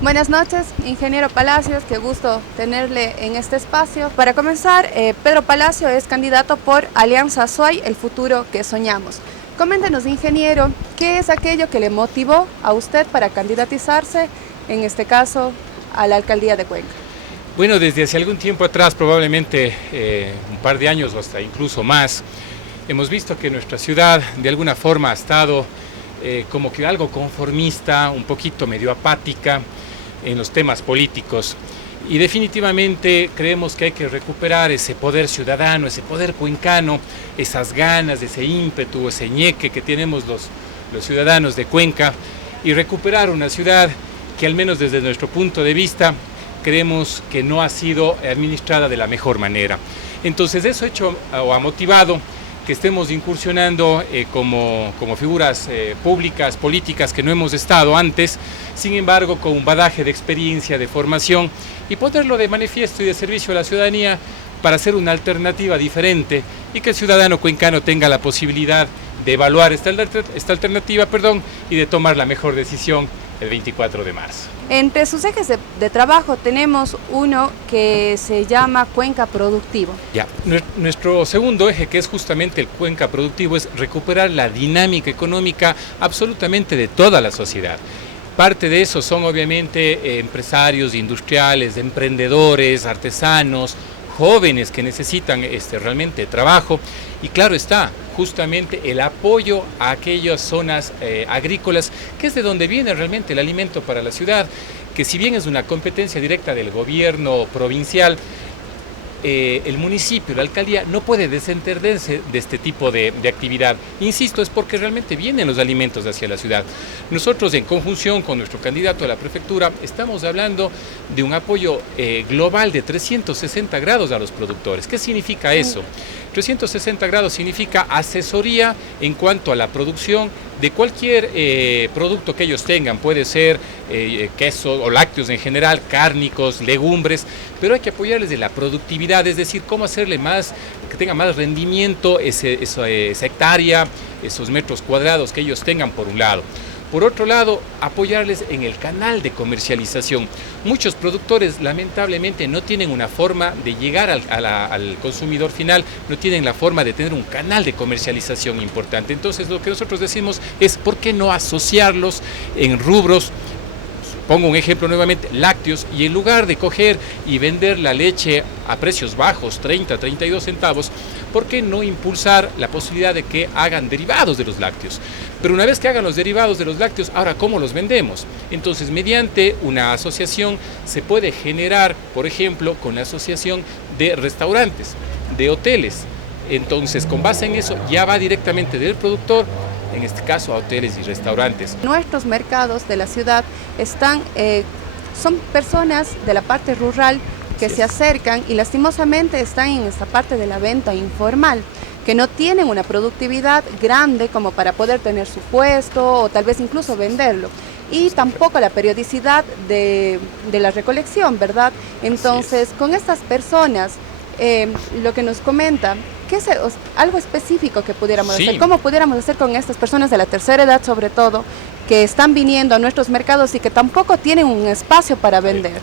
Buenas noches, ingeniero Palacios, qué gusto tenerle en este espacio. Para comenzar, Pedro Palacio es candidato por Alianza Azuay, el futuro que soñamos. Coméntenos, ingeniero, ¿qué es aquello que le motivó a usted para candidatizarse, en este caso, a la alcaldía de Cuenca? Bueno, desde hace algún tiempo atrás, probablemente un par de años o hasta incluso más, hemos visto que nuestra ciudad de alguna forma ha estado como que algo conformista, un poquito medio apática en los temas políticos. Y definitivamente creemos que hay que recuperar ese poder ciudadano, ese poder cuencano, esas ganas, ese ímpetu, ese ñeque que tenemos los ciudadanos de Cuenca, y recuperar una ciudad que al menos desde nuestro punto de vista creemos que no ha sido administrada de la mejor manera. Entonces eso ha motivado que estemos incursionando como figuras públicas, políticas que no hemos estado antes, sin embargo con un bagaje de experiencia, de formación, y ponerlo de manifiesto y de servicio a la ciudadanía para hacer una alternativa diferente y que el ciudadano cuencano tenga la posibilidad de evaluar esta alternativa y de tomar la mejor decisión el 24 de marzo. Entre sus ejes de trabajo tenemos uno que se llama Cuenca Productivo. Ya, nuestro segundo eje, que es justamente el Cuenca Productivo, es recuperar la dinámica económica absolutamente de toda la sociedad. Parte de eso son obviamente empresarios, industriales, emprendedores, artesanos, jóvenes que necesitan realmente trabajo, y claro está, justamente el apoyo a aquellas zonas agrícolas, que es de donde viene realmente el alimento para la ciudad, que si bien es una competencia directa del gobierno provincial, el municipio, la alcaldía, no puede desentenderse de este tipo de actividad. Insisto, es porque realmente vienen los alimentos hacia la ciudad. Nosotros, en conjunción con nuestro candidato a la prefectura, estamos hablando de un apoyo global de 360 grados a los productores. ¿Qué significa eso? 360 grados significa asesoría en cuanto a la producción de cualquier producto que ellos tengan. Puede ser queso o lácteos en general, cárnicos, legumbres, pero hay que apoyarles de la productividad, es decir, cómo hacerle más, que tenga más rendimiento esa hectárea, esos metros cuadrados que ellos tengan, por un lado. Por otro lado, apoyarles en el canal de comercialización. Muchos productores lamentablemente no tienen una forma de llegar al consumidor final, no tienen la forma de tener un canal de comercialización importante. Entonces lo que nosotros decimos es, ¿por qué no asociarlos en rubros? Pongo un ejemplo nuevamente, lácteos, y en lugar de coger y vender la leche a precios bajos, 30, 32 centavos, ¿por qué no impulsar la posibilidad de que hagan derivados de los lácteos? Pero una vez que hagan los derivados de los lácteos, ahora, ¿cómo los vendemos? Entonces, mediante una asociación se puede generar, por ejemplo, con la asociación de restaurantes, de hoteles. Entonces, con base en eso, ya va directamente del productor, en este caso a hoteles y restaurantes. Nuestros mercados de la ciudad son personas de la parte rural que se acercan y lastimosamente están en esta parte de la venta informal, que no tienen una productividad grande como para poder tener su puesto o tal vez incluso venderlo. Y tampoco la periodicidad de la recolección, ¿verdad? Entonces, con estas personas, lo que nos comenta, ¿qué es algo específico que pudiéramos hacer? ¿Cómo pudiéramos hacer con estas personas de la tercera edad, sobre todo, que están viniendo a nuestros mercados y que tampoco tienen un espacio para vender?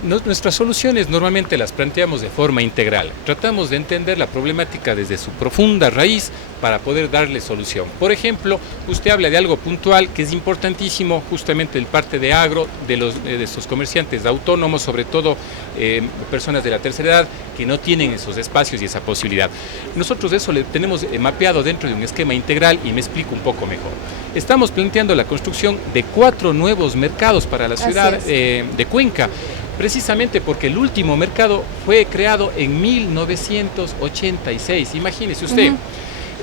Nuestras soluciones normalmente las planteamos de forma integral. Tratamos de entender la problemática desde su profunda raíz para poder darle solución. Por ejemplo, usted habla de algo puntual que es importantísimo, justamente el parte de agro, de estos comerciantes autónomos, sobre todo personas de la tercera edad que no tienen esos espacios y esa posibilidad. Nosotros eso le tenemos mapeado dentro de un esquema integral, y me explico un poco mejor. Estamos planteando la construcción de 4 nuevos mercados para la ciudad de Cuenca, precisamente porque el último mercado fue creado en 1986, imagínese usted.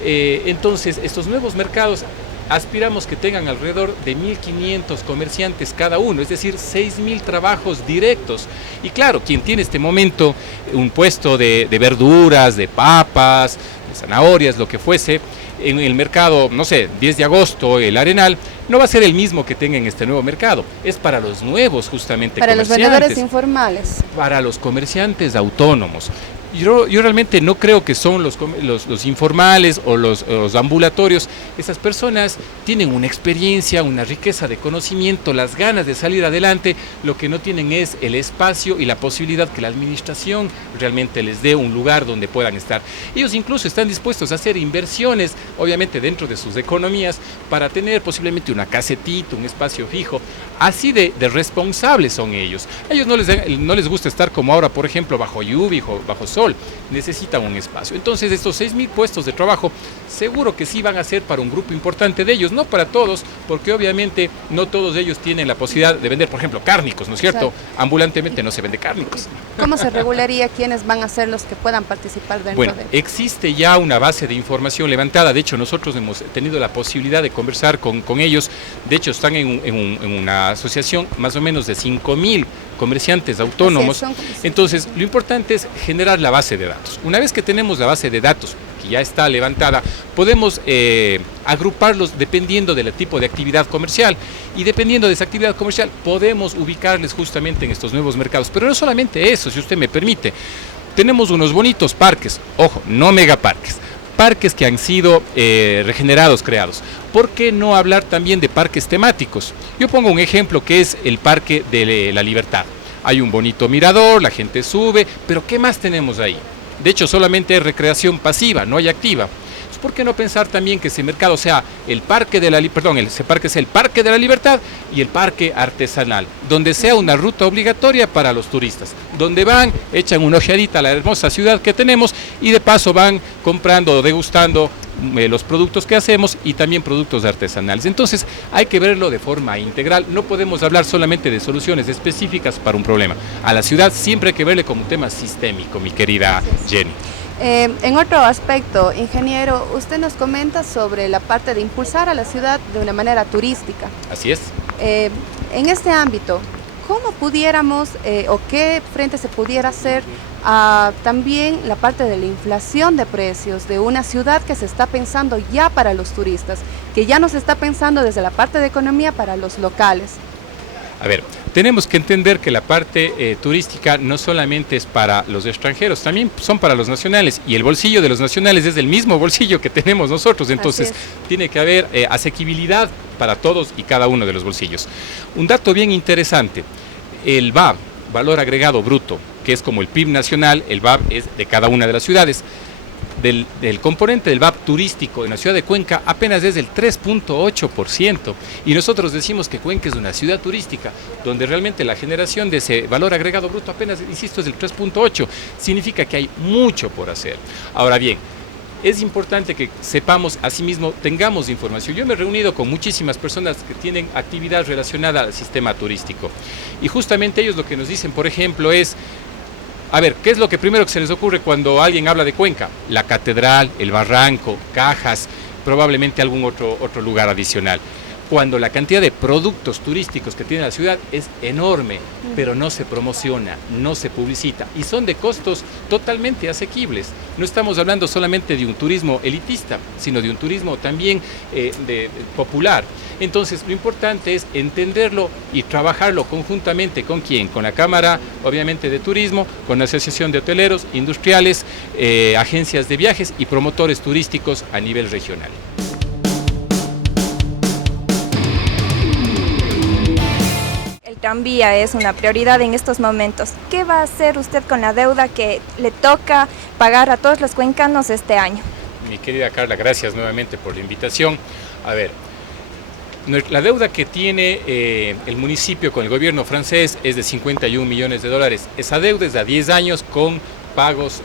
Entonces, estos nuevos mercados aspiramos que tengan alrededor de 1.500 comerciantes cada uno, es decir, 6.000 trabajos directos. Y claro, quien tiene este momento un puesto de verduras, de papas, de zanahorias, lo que fuese, en el mercado, no sé, 10 de agosto, el Arenal, no va a ser el mismo que tenga en este nuevo mercado. Es para los nuevos, justamente, para los vendedores informales. Para los comerciantes autónomos. Yo realmente no creo que son los informales o los ambulatorios. Esas personas tienen una experiencia, una riqueza de conocimiento, las ganas de salir adelante. Lo que no tienen es el espacio y la posibilidad que la administración realmente les dé un lugar donde puedan estar. Ellos incluso están dispuestos a hacer inversiones, obviamente dentro de sus economías, para tener posiblemente una casetita, un espacio fijo. Así de responsables son ellos. A ellos no les gusta estar como ahora, por ejemplo, bajo lluvia, bajo sol. Necesitan un espacio. Entonces, estos 6.000 puestos de trabajo, seguro que sí van a ser para un grupo importante de ellos, no para todos, porque obviamente no todos ellos tienen la posibilidad de vender, por ejemplo, cárnicos, ¿no es cierto? Exacto. Ambulantemente no se vende cárnicos. ¿Cómo se regularía quiénes van a ser los que puedan participar dentro de él? Existe ya una base de información levantada. De hecho, nosotros hemos tenido la posibilidad de conversar con ellos. De hecho, están en una asociación más o menos de 5.000 comerciantes autónomos. Entonces, lo importante es generar la base de datos. Una vez que tenemos la base de datos, que ya está levantada, podemos agruparlos dependiendo del tipo de actividad comercial, y dependiendo de esa actividad comercial podemos ubicarles justamente en estos nuevos mercados. Pero no solamente eso, si usted me permite, tenemos unos bonitos parques, ojo, no megaparques, parques que han sido regenerados, creados. ¿Por qué no hablar también de parques temáticos? Yo pongo un ejemplo que es el Parque de la Libertad. Hay un bonito mirador, la gente sube, pero ¿qué más tenemos ahí? De hecho, solamente es recreación pasiva, no hay activa. ¿Por qué no pensar también que ese mercado sea ese parque sea el Parque de la Libertad y el parque artesanal, donde sea una ruta obligatoria para los turistas, donde van, echan una ojeadita a la hermosa ciudad que tenemos y de paso van comprando o degustando los productos que hacemos y también productos artesanales? Entonces hay que verlo de forma integral. No podemos hablar solamente de soluciones específicas para un problema. A la ciudad siempre hay que verle como un tema sistémico, mi querida Jenny. En otro aspecto, ingeniero, usted nos comenta sobre la parte de impulsar a la ciudad de una manera turística. Así es. En este ámbito, ¿cómo pudiéramos o qué frente se pudiera hacer a también la parte de la inflación de precios de una ciudad que se está pensando ya para los turistas, que ya no se está pensando desde la parte de economía para los locales? A ver, tenemos que entender que la parte turística no solamente es para los extranjeros, también son para los nacionales, y el bolsillo de los nacionales es el mismo bolsillo que tenemos nosotros. Entonces tiene que haber asequibilidad para todos y cada uno de los bolsillos. Un dato bien interesante, el VAB, valor agregado bruto, que es como el PIB nacional, el VAB es de cada una de las ciudades. Del componente del VAB turístico en la ciudad de Cuenca apenas es del 3.8%, y nosotros decimos que Cuenca es una ciudad turística donde realmente la generación de ese valor agregado bruto apenas, insisto, es del 3.8%. Significa que hay mucho por hacer. Ahora bien, es importante que sepamos, asimismo, tengamos información. Yo me he reunido con muchísimas personas que tienen actividad relacionada al sistema turístico, y justamente ellos lo que nos dicen, por ejemplo, es: a ver, ¿qué es lo que primero que se les ocurre cuando alguien habla de Cuenca? La catedral, el barranco, Cajas, probablemente algún otro lugar adicional. Cuando la cantidad de productos turísticos que tiene la ciudad es enorme, pero no se promociona, no se publicita, y son de costos totalmente asequibles. No estamos hablando solamente de un turismo elitista, sino de un turismo también popular. Entonces, lo importante es entenderlo y trabajarlo conjuntamente. ¿Con quién? Con la Cámara, obviamente, de Turismo, con la Asociación de Hoteleros, Industriales, agencias de viajes y promotores turísticos a nivel regional. El tranvía es una prioridad en estos momentos. ¿Qué va a hacer usted con la deuda que le toca pagar a todos los cuencanos este año? Mi querida Carla, gracias nuevamente por la invitación. A ver, la deuda que tiene el municipio con el gobierno francés es de 51 millones de dólares. Esa deuda es de 10 años con pagos,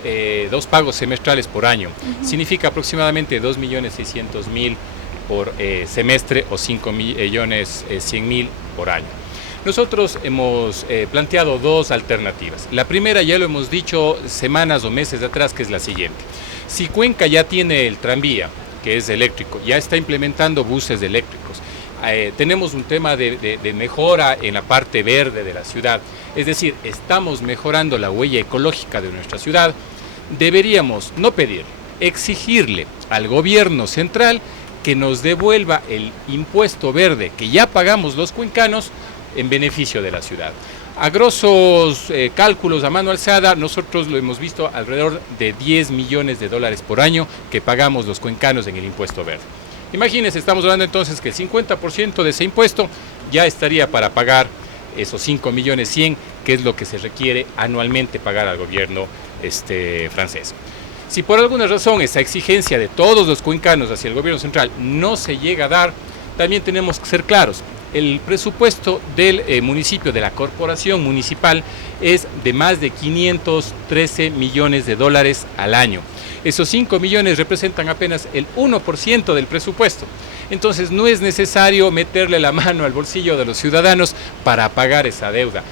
2 pagos semestrales por año. Significa aproximadamente 2.600.000 por semestre o 5.100.000 por año. Nosotros hemos planteado 2 alternativas. La primera ya lo hemos dicho semanas o meses atrás, que es la siguiente. Si Cuenca ya tiene el tranvía, que es eléctrico, ya está implementando buses eléctricos, tenemos un tema de mejora en la parte verde de la ciudad, es decir, estamos mejorando la huella ecológica de nuestra ciudad, deberíamos no pedir, exigirle al gobierno central que nos devuelva el impuesto verde que ya pagamos los cuencanos en beneficio de la ciudad. A grosos cálculos a mano alzada, nosotros lo hemos visto alrededor de 10 millones de dólares por año que pagamos los cuencanos en el impuesto verde. Imagínense, estamos hablando entonces que el 50% de ese impuesto ya estaría para pagar esos 5 millones 100, que es lo que se requiere anualmente pagar al gobierno francés. Si por alguna razón esa exigencia de todos los cuencanos hacia el gobierno central no se llega a dar, también tenemos que ser claros. El presupuesto del municipio, de la corporación municipal, es de más de 513 millones de dólares al año. Esos 5 millones representan apenas el 1% del presupuesto. Entonces no es necesario meterle la mano al bolsillo de los ciudadanos para pagar esa deuda.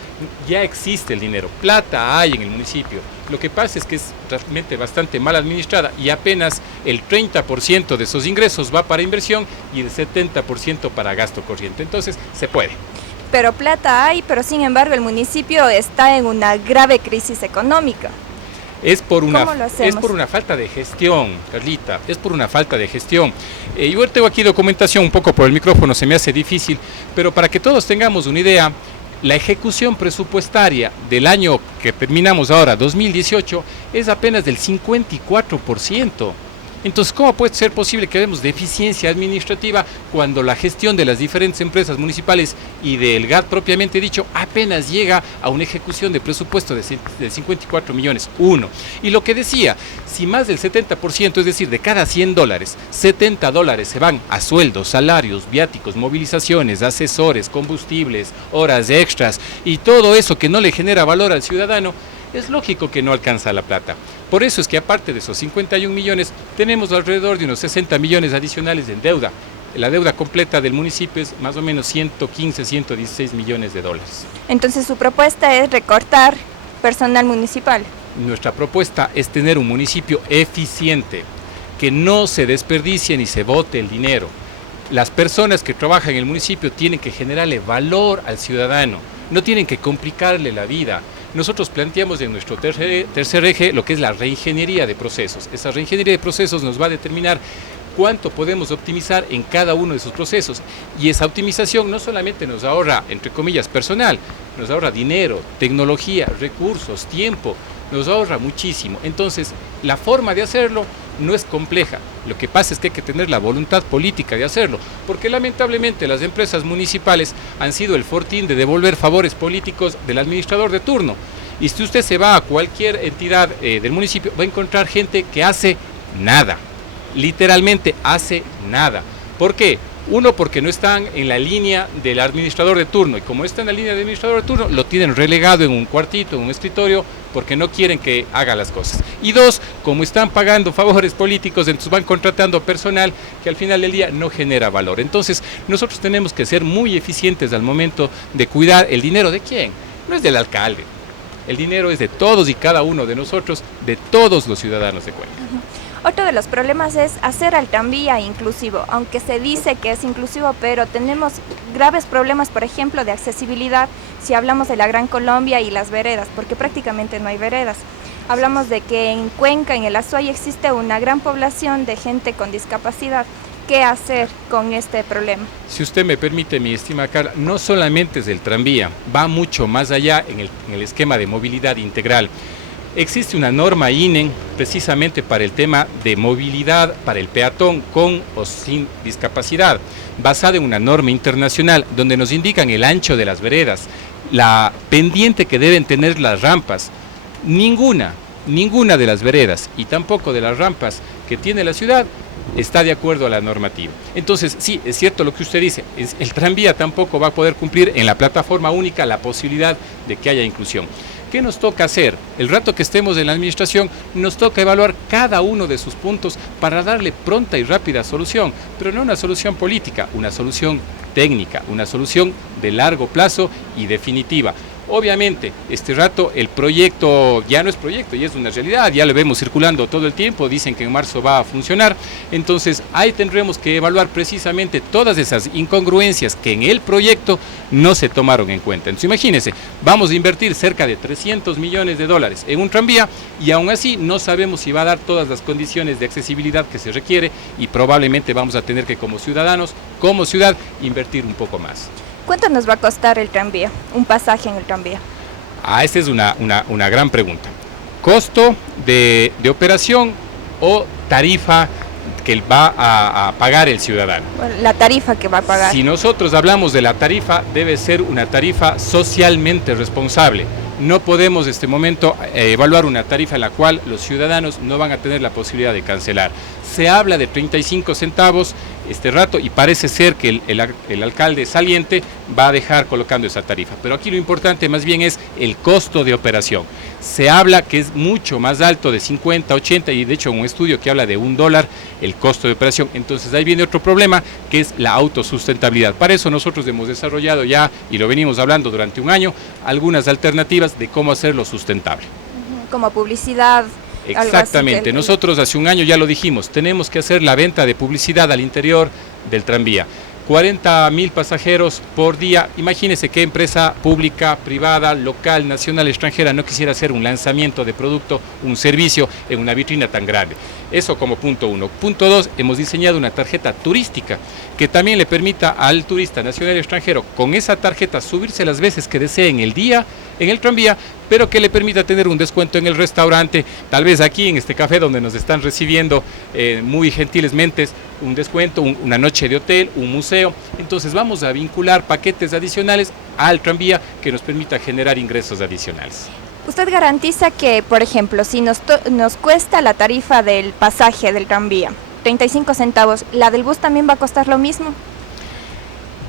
Ya existe el dinero, plata hay en el municipio. Lo que pasa es que es realmente bastante mal administrada y apenas el 30% de esos ingresos va para inversión y el 70% para gasto corriente. Entonces se puede. Pero plata hay, pero sin embargo el municipio está en una grave crisis económica. Es por una falta de gestión, Carlita, es por una falta de gestión. Yo tengo aquí documentación, un poco por el micrófono se me hace difícil, pero para que todos tengamos una idea, la ejecución presupuestaria del año que terminamos ahora, 2018, es apenas del 54%. Entonces, ¿cómo puede ser posible que vemos deficiencia administrativa cuando la gestión de las diferentes empresas municipales y del GAT propiamente dicho apenas llega a una ejecución de presupuesto de 54 millones? Uno. Y lo que decía, si más del 70%, es decir, de cada 100 dólares, 70 dólares se van a sueldos, salarios, viáticos, movilizaciones, asesores, combustibles, horas extras y todo eso que no le genera valor al ciudadano, es lógico que no alcanza la plata. Por eso es que aparte de esos 51 millones, tenemos alrededor de unos 60 millones adicionales en deuda. La deuda completa del municipio es más o menos 115, 116 millones de dólares. Entonces su propuesta es recortar personal municipal. Nuestra propuesta es tener un municipio eficiente, que no se desperdicie ni se bote el dinero. Las personas que trabajan en el municipio tienen que generarle valor al ciudadano, no tienen que complicarle la vida. Nosotros planteamos en nuestro tercer eje lo que es la reingeniería de procesos. Esa reingeniería de procesos nos va a determinar cuánto podemos optimizar en cada uno de esos procesos. Y esa optimización no solamente nos ahorra, entre comillas, personal, nos ahorra dinero, tecnología, recursos, tiempo, nos ahorra muchísimo. Entonces, la forma de hacerlo no es compleja. Lo que pasa es que hay que tener la voluntad política de hacerlo, porque lamentablemente las empresas municipales han sido el fortín de devolver favores políticos del administrador de turno. Y si usted se va a cualquier entidad del municipio, va a encontrar gente que hace nada, literalmente hace nada. ¿Por qué? Uno, porque no están en la línea del administrador de turno, y como está en la línea del administrador de turno, lo tienen relegado en un cuartito, en un escritorio, porque no quieren que haga las cosas. Y dos, como están pagando favores políticos, entonces van contratando personal que al final del día no genera valor. Entonces, nosotros tenemos que ser muy eficientes al momento de cuidar el dinero. ¿De quién? No es del alcalde. El dinero es de todos y cada uno de nosotros, de todos los ciudadanos de Cuenca. Otro de los problemas es hacer al tranvía inclusivo, aunque se dice que es inclusivo, pero tenemos graves problemas, por ejemplo, de accesibilidad si hablamos de la Gran Colombia y las veredas, porque prácticamente no hay veredas. Hablamos de que en Cuenca, en el Azuay, existe una gran población de gente con discapacidad. ¿Qué hacer con este problema? Si usted me permite, mi estimada Carla, no solamente es el tranvía, va mucho más allá en el esquema de movilidad integral. Existe una norma INEN precisamente para el tema de movilidad para el peatón con o sin discapacidad, basada en una norma internacional donde nos indican el ancho de las veredas, la pendiente que deben tener las rampas. Ninguna de las veredas y tampoco de las rampas que tiene la ciudad está de acuerdo a la normativa. Entonces, sí, es cierto lo que usted dice, el tranvía tampoco va a poder cumplir en la plataforma única la posibilidad de que haya inclusión. ¿Qué nos toca hacer? El rato que estemos en la administración, nos toca evaluar cada uno de sus puntos para darle pronta y rápida solución, pero no una solución política, una solución técnica, una solución de largo plazo y definitiva. Obviamente, este rato el proyecto ya no es proyecto, ya es una realidad, ya lo vemos circulando todo el tiempo, dicen que en marzo va a funcionar, entonces ahí tendremos que evaluar precisamente todas esas incongruencias que en el proyecto no se tomaron en cuenta. Entonces imagínense, vamos a invertir cerca de 300 millones de dólares en un tranvía y aún así no sabemos si va a dar todas las condiciones de accesibilidad que se requiere y probablemente vamos a tener que como ciudadanos, como ciudad, invertir un poco más. ¿Cuánto nos va a costar el tranvía, un pasaje en el tranvía? Esa es una gran pregunta. ¿Costo de operación o tarifa que va a pagar el ciudadano? Bueno, la tarifa que va a pagar. Si nosotros hablamos de la tarifa, debe ser una tarifa socialmente responsable. No podemos en este momento evaluar una tarifa en la cual los ciudadanos no van a tener la posibilidad de cancelar. Se habla de 35 centavos este rato y parece ser que el alcalde saliente va a dejar colocando esa tarifa. Pero aquí lo importante más bien es el costo de operación. Se habla que es mucho más alto, de 50, 80, y de hecho en un estudio que habla de $1 el costo de operación. Entonces ahí viene otro problema, que es la autosustentabilidad. Para eso nosotros hemos desarrollado ya, y lo venimos hablando durante un año, algunas alternativas de cómo hacerlo sustentable. Como publicidad. Exactamente, nosotros hace un año ya lo dijimos, tenemos que hacer la venta de publicidad al interior del tranvía. 40.000 pasajeros por día. Imagínense qué empresa pública, privada, local, nacional, extranjera no quisiera hacer un lanzamiento de producto, un servicio en una vitrina tan grande. Eso como punto 1. Punto 2, hemos diseñado una tarjeta turística que también le permita al turista nacional y extranjero con esa tarjeta subirse las veces que desee en el día en el tranvía, pero que le permita tener un descuento en el restaurante, tal vez aquí en este café donde nos están recibiendo muy gentilmente, un descuento, una noche de hotel, un museo. Entonces vamos a vincular paquetes adicionales al tranvía que nos permita generar ingresos adicionales. ¿Usted garantiza que, por ejemplo, si nos cuesta la tarifa del pasaje del tranvía, 35 centavos, la del bus también va a costar lo mismo?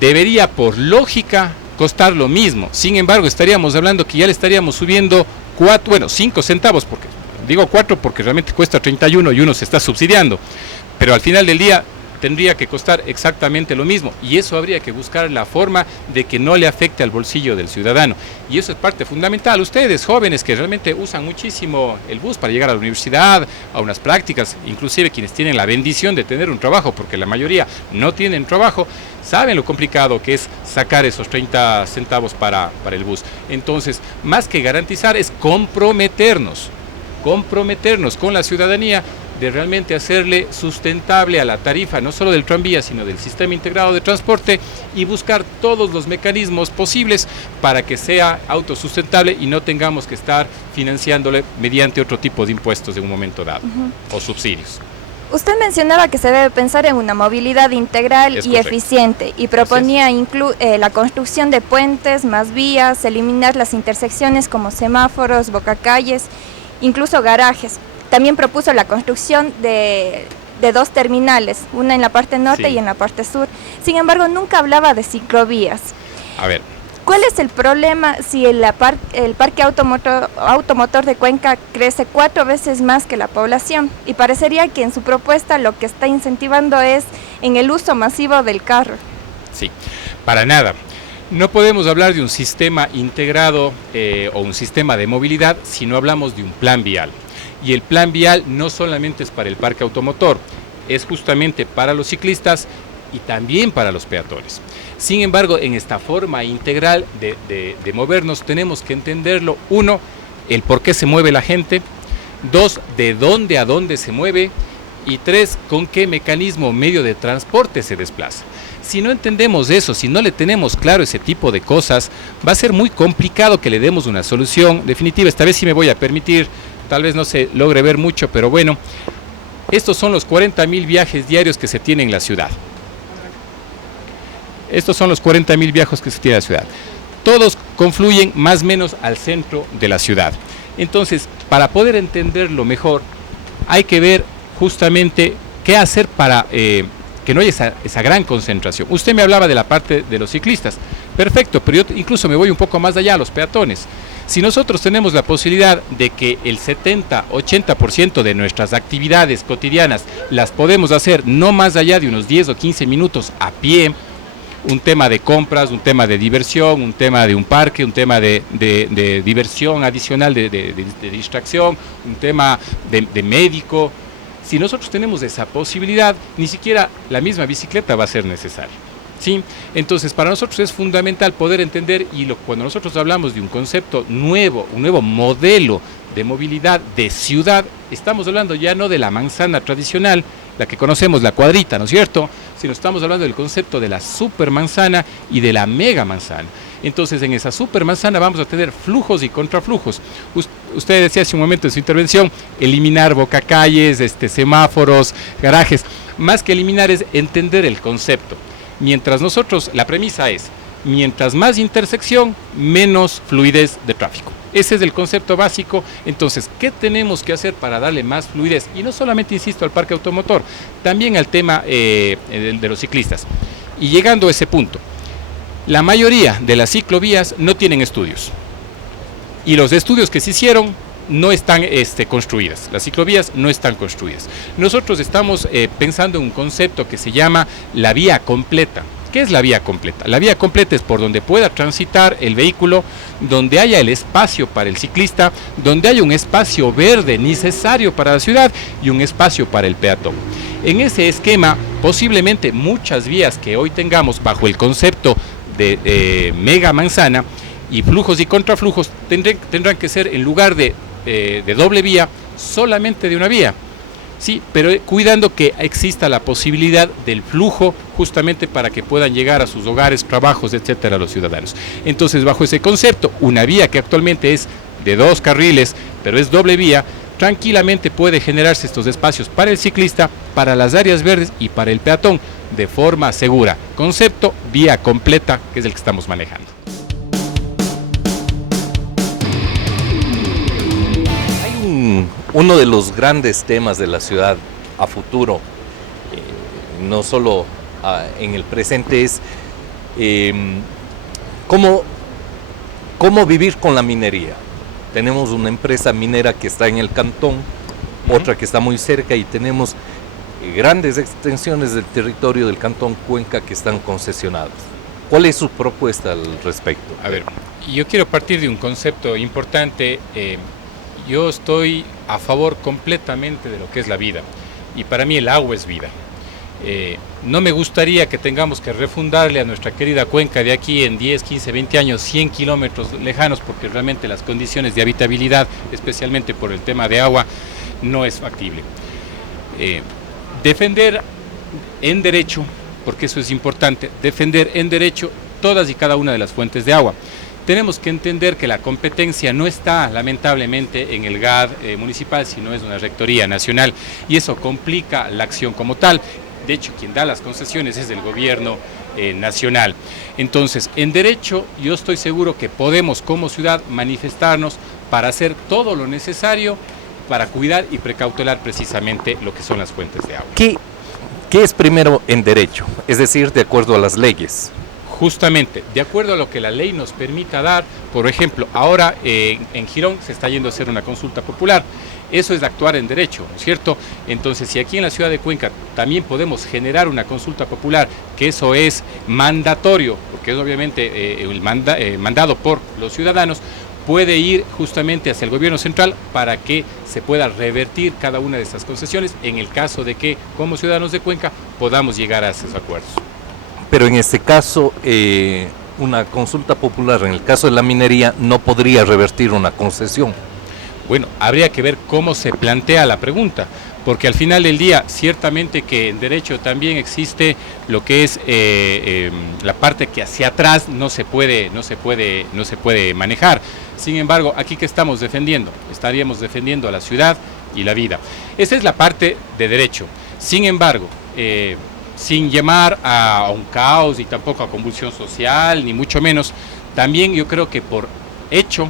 Debería, por lógica, costar lo mismo. Sin embargo, estaríamos hablando que ya le estaríamos subiendo 5 centavos, porque digo 4 porque realmente cuesta 31 y uno se está subsidiando. Pero al final del día tendría que costar exactamente lo mismo, y eso habría que buscar la forma de que no le afecte al bolsillo del ciudadano, y eso es parte fundamental. Ustedes jóvenes que realmente usan muchísimo el bus para llegar a la universidad, a unas prácticas, inclusive quienes tienen la bendición de tener un trabajo, porque la mayoría no tienen trabajo, saben lo complicado que es sacar esos 30 centavos para el bus. Entonces, más que garantizar, es comprometernos con la ciudadanía de realmente hacerle sustentable a la tarifa, no solo del tranvía, sino del sistema integrado de transporte, y buscar todos los mecanismos posibles para que sea autosustentable y no tengamos que estar financiándole mediante otro tipo de impuestos en un momento dado, o subsidios. Usted mencionaba que se debe pensar en una movilidad integral y eficiente, y proponía la construcción de puentes, más vías, eliminar las intersecciones como semáforos, bocacalles, incluso garajes. También propuso la construcción de 2 terminales, una en la parte norte y en la parte sur. Sin embargo, nunca hablaba de ciclovías. A ver, ¿cuál es el problema si el parque automotor de Cuenca crece 4 veces más que la población? Y parecería que en su propuesta lo que está incentivando es en el uso masivo del carro. Sí, para nada. No podemos hablar de un sistema integrado o un sistema de movilidad si no hablamos de un plan vial. Y el plan vial no solamente es para el parque automotor, es justamente para los ciclistas y también para los peatones. Sin embargo, en esta forma integral de movernos tenemos que entenderlo: 1, el por qué se mueve la gente; 2, de dónde a dónde se mueve; y 3, con qué mecanismo o medio de transporte se desplaza. Si no entendemos eso, si no le tenemos claro ese tipo de cosas, va a ser muy complicado que le demos una solución definitiva. Esta vez sí me voy a permitir, tal vez no se logre ver mucho, pero bueno, estos son los 40.000 viajes diarios que se tienen en la ciudad. Estos son los 40.000 viajes que se tienen en la ciudad. Todos confluyen más o menos al centro de la ciudad. Entonces, para poder entenderlo mejor, hay que ver justamente qué hacer para que no haya esa gran concentración. Usted me hablaba de la parte de los ciclistas. Perfecto, pero yo incluso me voy un poco más allá, a los peatones. Si nosotros tenemos la posibilidad de que el 70-80% de nuestras actividades cotidianas las podemos hacer no más allá de unos 10 o 15 minutos a pie, un tema de compras, un tema de diversión, un tema de un parque, un tema de diversión adicional, de distracción, un tema de médico. Si nosotros tenemos esa posibilidad, ni siquiera la misma bicicleta va a ser necesaria. ¿sí? Entonces, para nosotros es fundamental poder entender, cuando nosotros hablamos de un concepto nuevo, un nuevo modelo de movilidad de ciudad, estamos hablando ya no de la manzana tradicional, la que conocemos, la cuadrita, ¿no es cierto?, sino estamos hablando del concepto de la supermanzana y de la mega manzana. Entonces, en esa supermanzana vamos a tener flujos y contraflujos. Usted decía hace un momento en su intervención, eliminar bocacalles, semáforos, garajes. Más que eliminar es entender el concepto. Mientras nosotros, la premisa es, mientras más intersección, menos fluidez de tráfico. Ese es el concepto básico. Entonces, ¿qué tenemos que hacer para darle más fluidez? Y no solamente, insisto, al parque automotor, también al tema de los ciclistas. Y llegando a ese punto, la mayoría de las ciclovías no tienen estudios. Y los estudios que se hicieron no están construidas. Las ciclovías no están construidas. Nosotros estamos pensando en un concepto que se llama la vía completa. ¿Qué es la vía completa? La vía completa es por donde pueda transitar el vehículo, donde haya el espacio para el ciclista, donde haya un espacio verde necesario para la ciudad y un espacio para el peatón. En ese esquema, posiblemente muchas vías que hoy tengamos bajo el concepto de mega manzana y flujos y contraflujos tendrán que ser, en lugar de doble vía, solamente de una vía. Sí, pero cuidando que exista la posibilidad del flujo justamente para que puedan llegar a sus hogares, trabajos, etcétera, los ciudadanos. Entonces, bajo ese concepto, una vía que actualmente es de 2 carriles, pero es doble vía, tranquilamente puede generarse estos espacios para el ciclista, para las áreas verdes y para el peatón de forma segura. Concepto vía completa, que es el que estamos manejando. Uno de los grandes temas de la ciudad a futuro, no solo en el presente, es cómo vivir con la minería. Tenemos una empresa minera que está en el cantón, otra que está muy cerca, y tenemos grandes extensiones del territorio del cantón Cuenca que están concesionadas. ¿Cuál es su propuesta al respecto? A ver, yo quiero partir de un concepto importante. Yo estoy a favor completamente de lo que es la vida, y para mí el agua es vida. No me gustaría que tengamos que refundarle a nuestra querida cuenca de aquí en 10, 15, 20 años, 100 kilómetros lejanos, porque realmente las condiciones de habitabilidad, especialmente por el tema de agua, no es factible. Defender en derecho, porque eso es importante, defender en derecho todas y cada una de las fuentes de agua. Tenemos que entender que la competencia no está, lamentablemente, en el GAD municipal, sino es una rectoría nacional, y eso complica la acción como tal. De hecho, quien da las concesiones es el gobierno nacional. Entonces, en derecho, yo estoy seguro que podemos como ciudad manifestarnos para hacer todo lo necesario para cuidar y precautelar precisamente lo que son las fuentes de agua. ¿Qué es primero en derecho? Es decir, de acuerdo a las leyes. Justamente, de acuerdo a lo que la ley nos permita dar. Por ejemplo, ahora en Girón se está yendo a hacer una consulta popular. Eso es actuar en derecho, ¿no es cierto? Entonces, si aquí en la ciudad de Cuenca también podemos generar una consulta popular, que eso es mandatorio, porque es obviamente mandado por los ciudadanos, puede ir justamente hacia el gobierno central para que se pueda revertir cada una de estas concesiones, en el caso de que, como ciudadanos de Cuenca, podamos llegar a esos acuerdos. Pero en este caso, una consulta popular, en el caso de la minería, no podría revertir una concesión. Bueno, habría que ver cómo se plantea la pregunta, porque al final del día, ciertamente que en derecho también existe lo que es la parte que hacia atrás no se puede manejar. Sin embargo, aquí que estamos defendiendo, estaríamos defendiendo a la ciudad y la vida. Esa es la parte de derecho. Sin embargo, sin llamar a un caos y tampoco a convulsión social, ni mucho menos, también yo creo que por hecho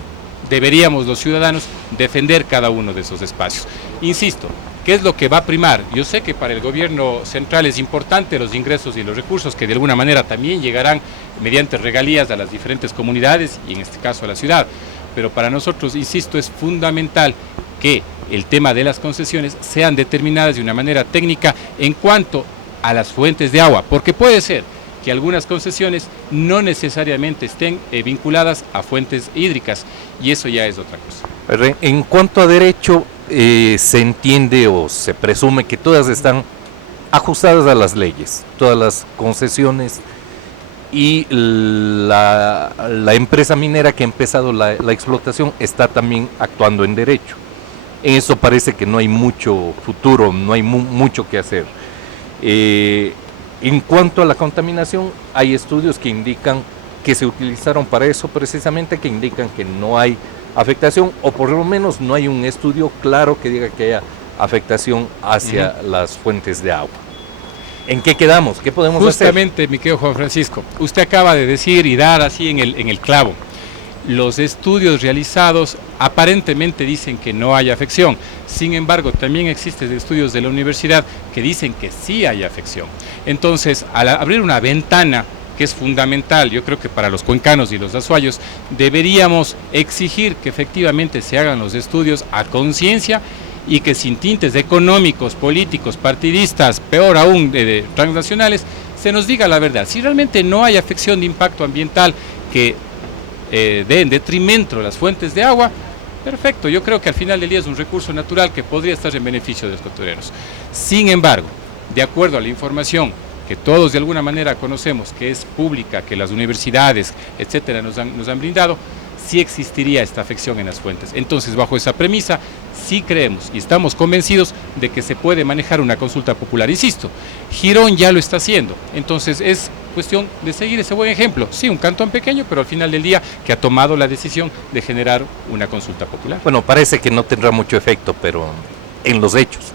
deberíamos los ciudadanos defender cada uno de esos espacios. Insisto, ¿qué es lo que va a primar? Yo sé que para el gobierno central es importante los ingresos y los recursos que de alguna manera también llegarán mediante regalías a las diferentes comunidades y en este caso a la ciudad, pero para nosotros, insisto, es fundamental que el tema de las concesiones sean determinadas de una manera técnica en cuanto a las fuentes de agua, porque puede ser que algunas concesiones no necesariamente estén vinculadas a fuentes hídricas, y eso ya es otra cosa. En cuanto a derecho, se entiende o se presume que todas están ajustadas a las leyes, todas las concesiones y la empresa minera que ha empezado la explotación está también actuando en derecho. En eso parece que no hay mucho futuro, no hay mucho que hacer. En cuanto a la contaminación, hay estudios que indican que se utilizaron para eso precisamente, que indican que no hay afectación, o por lo menos no hay un estudio claro que diga que haya afectación hacia las fuentes de agua. ¿En qué quedamos? ¿Qué podemos hacer? Justamente, mi querido Juan Francisco, usted acaba de decir y dar así en el clavo. Los estudios realizados aparentemente dicen que no hay afección. Sin embargo, también existen estudios de la universidad que dicen que sí hay afección. Entonces, al abrir una ventana, que es fundamental, yo creo que para los cuencanos y los azuayos, deberíamos exigir que efectivamente se hagan los estudios a conciencia y que sin tintes económicos, políticos, partidistas, peor aún de transnacionales, se nos diga la verdad. Si realmente no hay afección de impacto ambiental que dé en detrimento de las fuentes de agua, perfecto, yo creo que al final del día es un recurso natural que podría estar en beneficio de los cotureros. Sin embargo, de acuerdo a la información que todos de alguna manera conocemos, que es pública, que las universidades, etcétera, nos han brindado, sí existiría esta afección en las fuentes. Entonces, bajo esa premisa, sí creemos y estamos convencidos de que se puede manejar una consulta popular. Insisto, Girón ya lo está haciendo, entonces es cuestión de seguir ese buen ejemplo. Sí, un cantón pequeño, pero al final del día que ha tomado la decisión de generar una consulta popular. Bueno, parece que no tendrá mucho efecto, pero en los hechos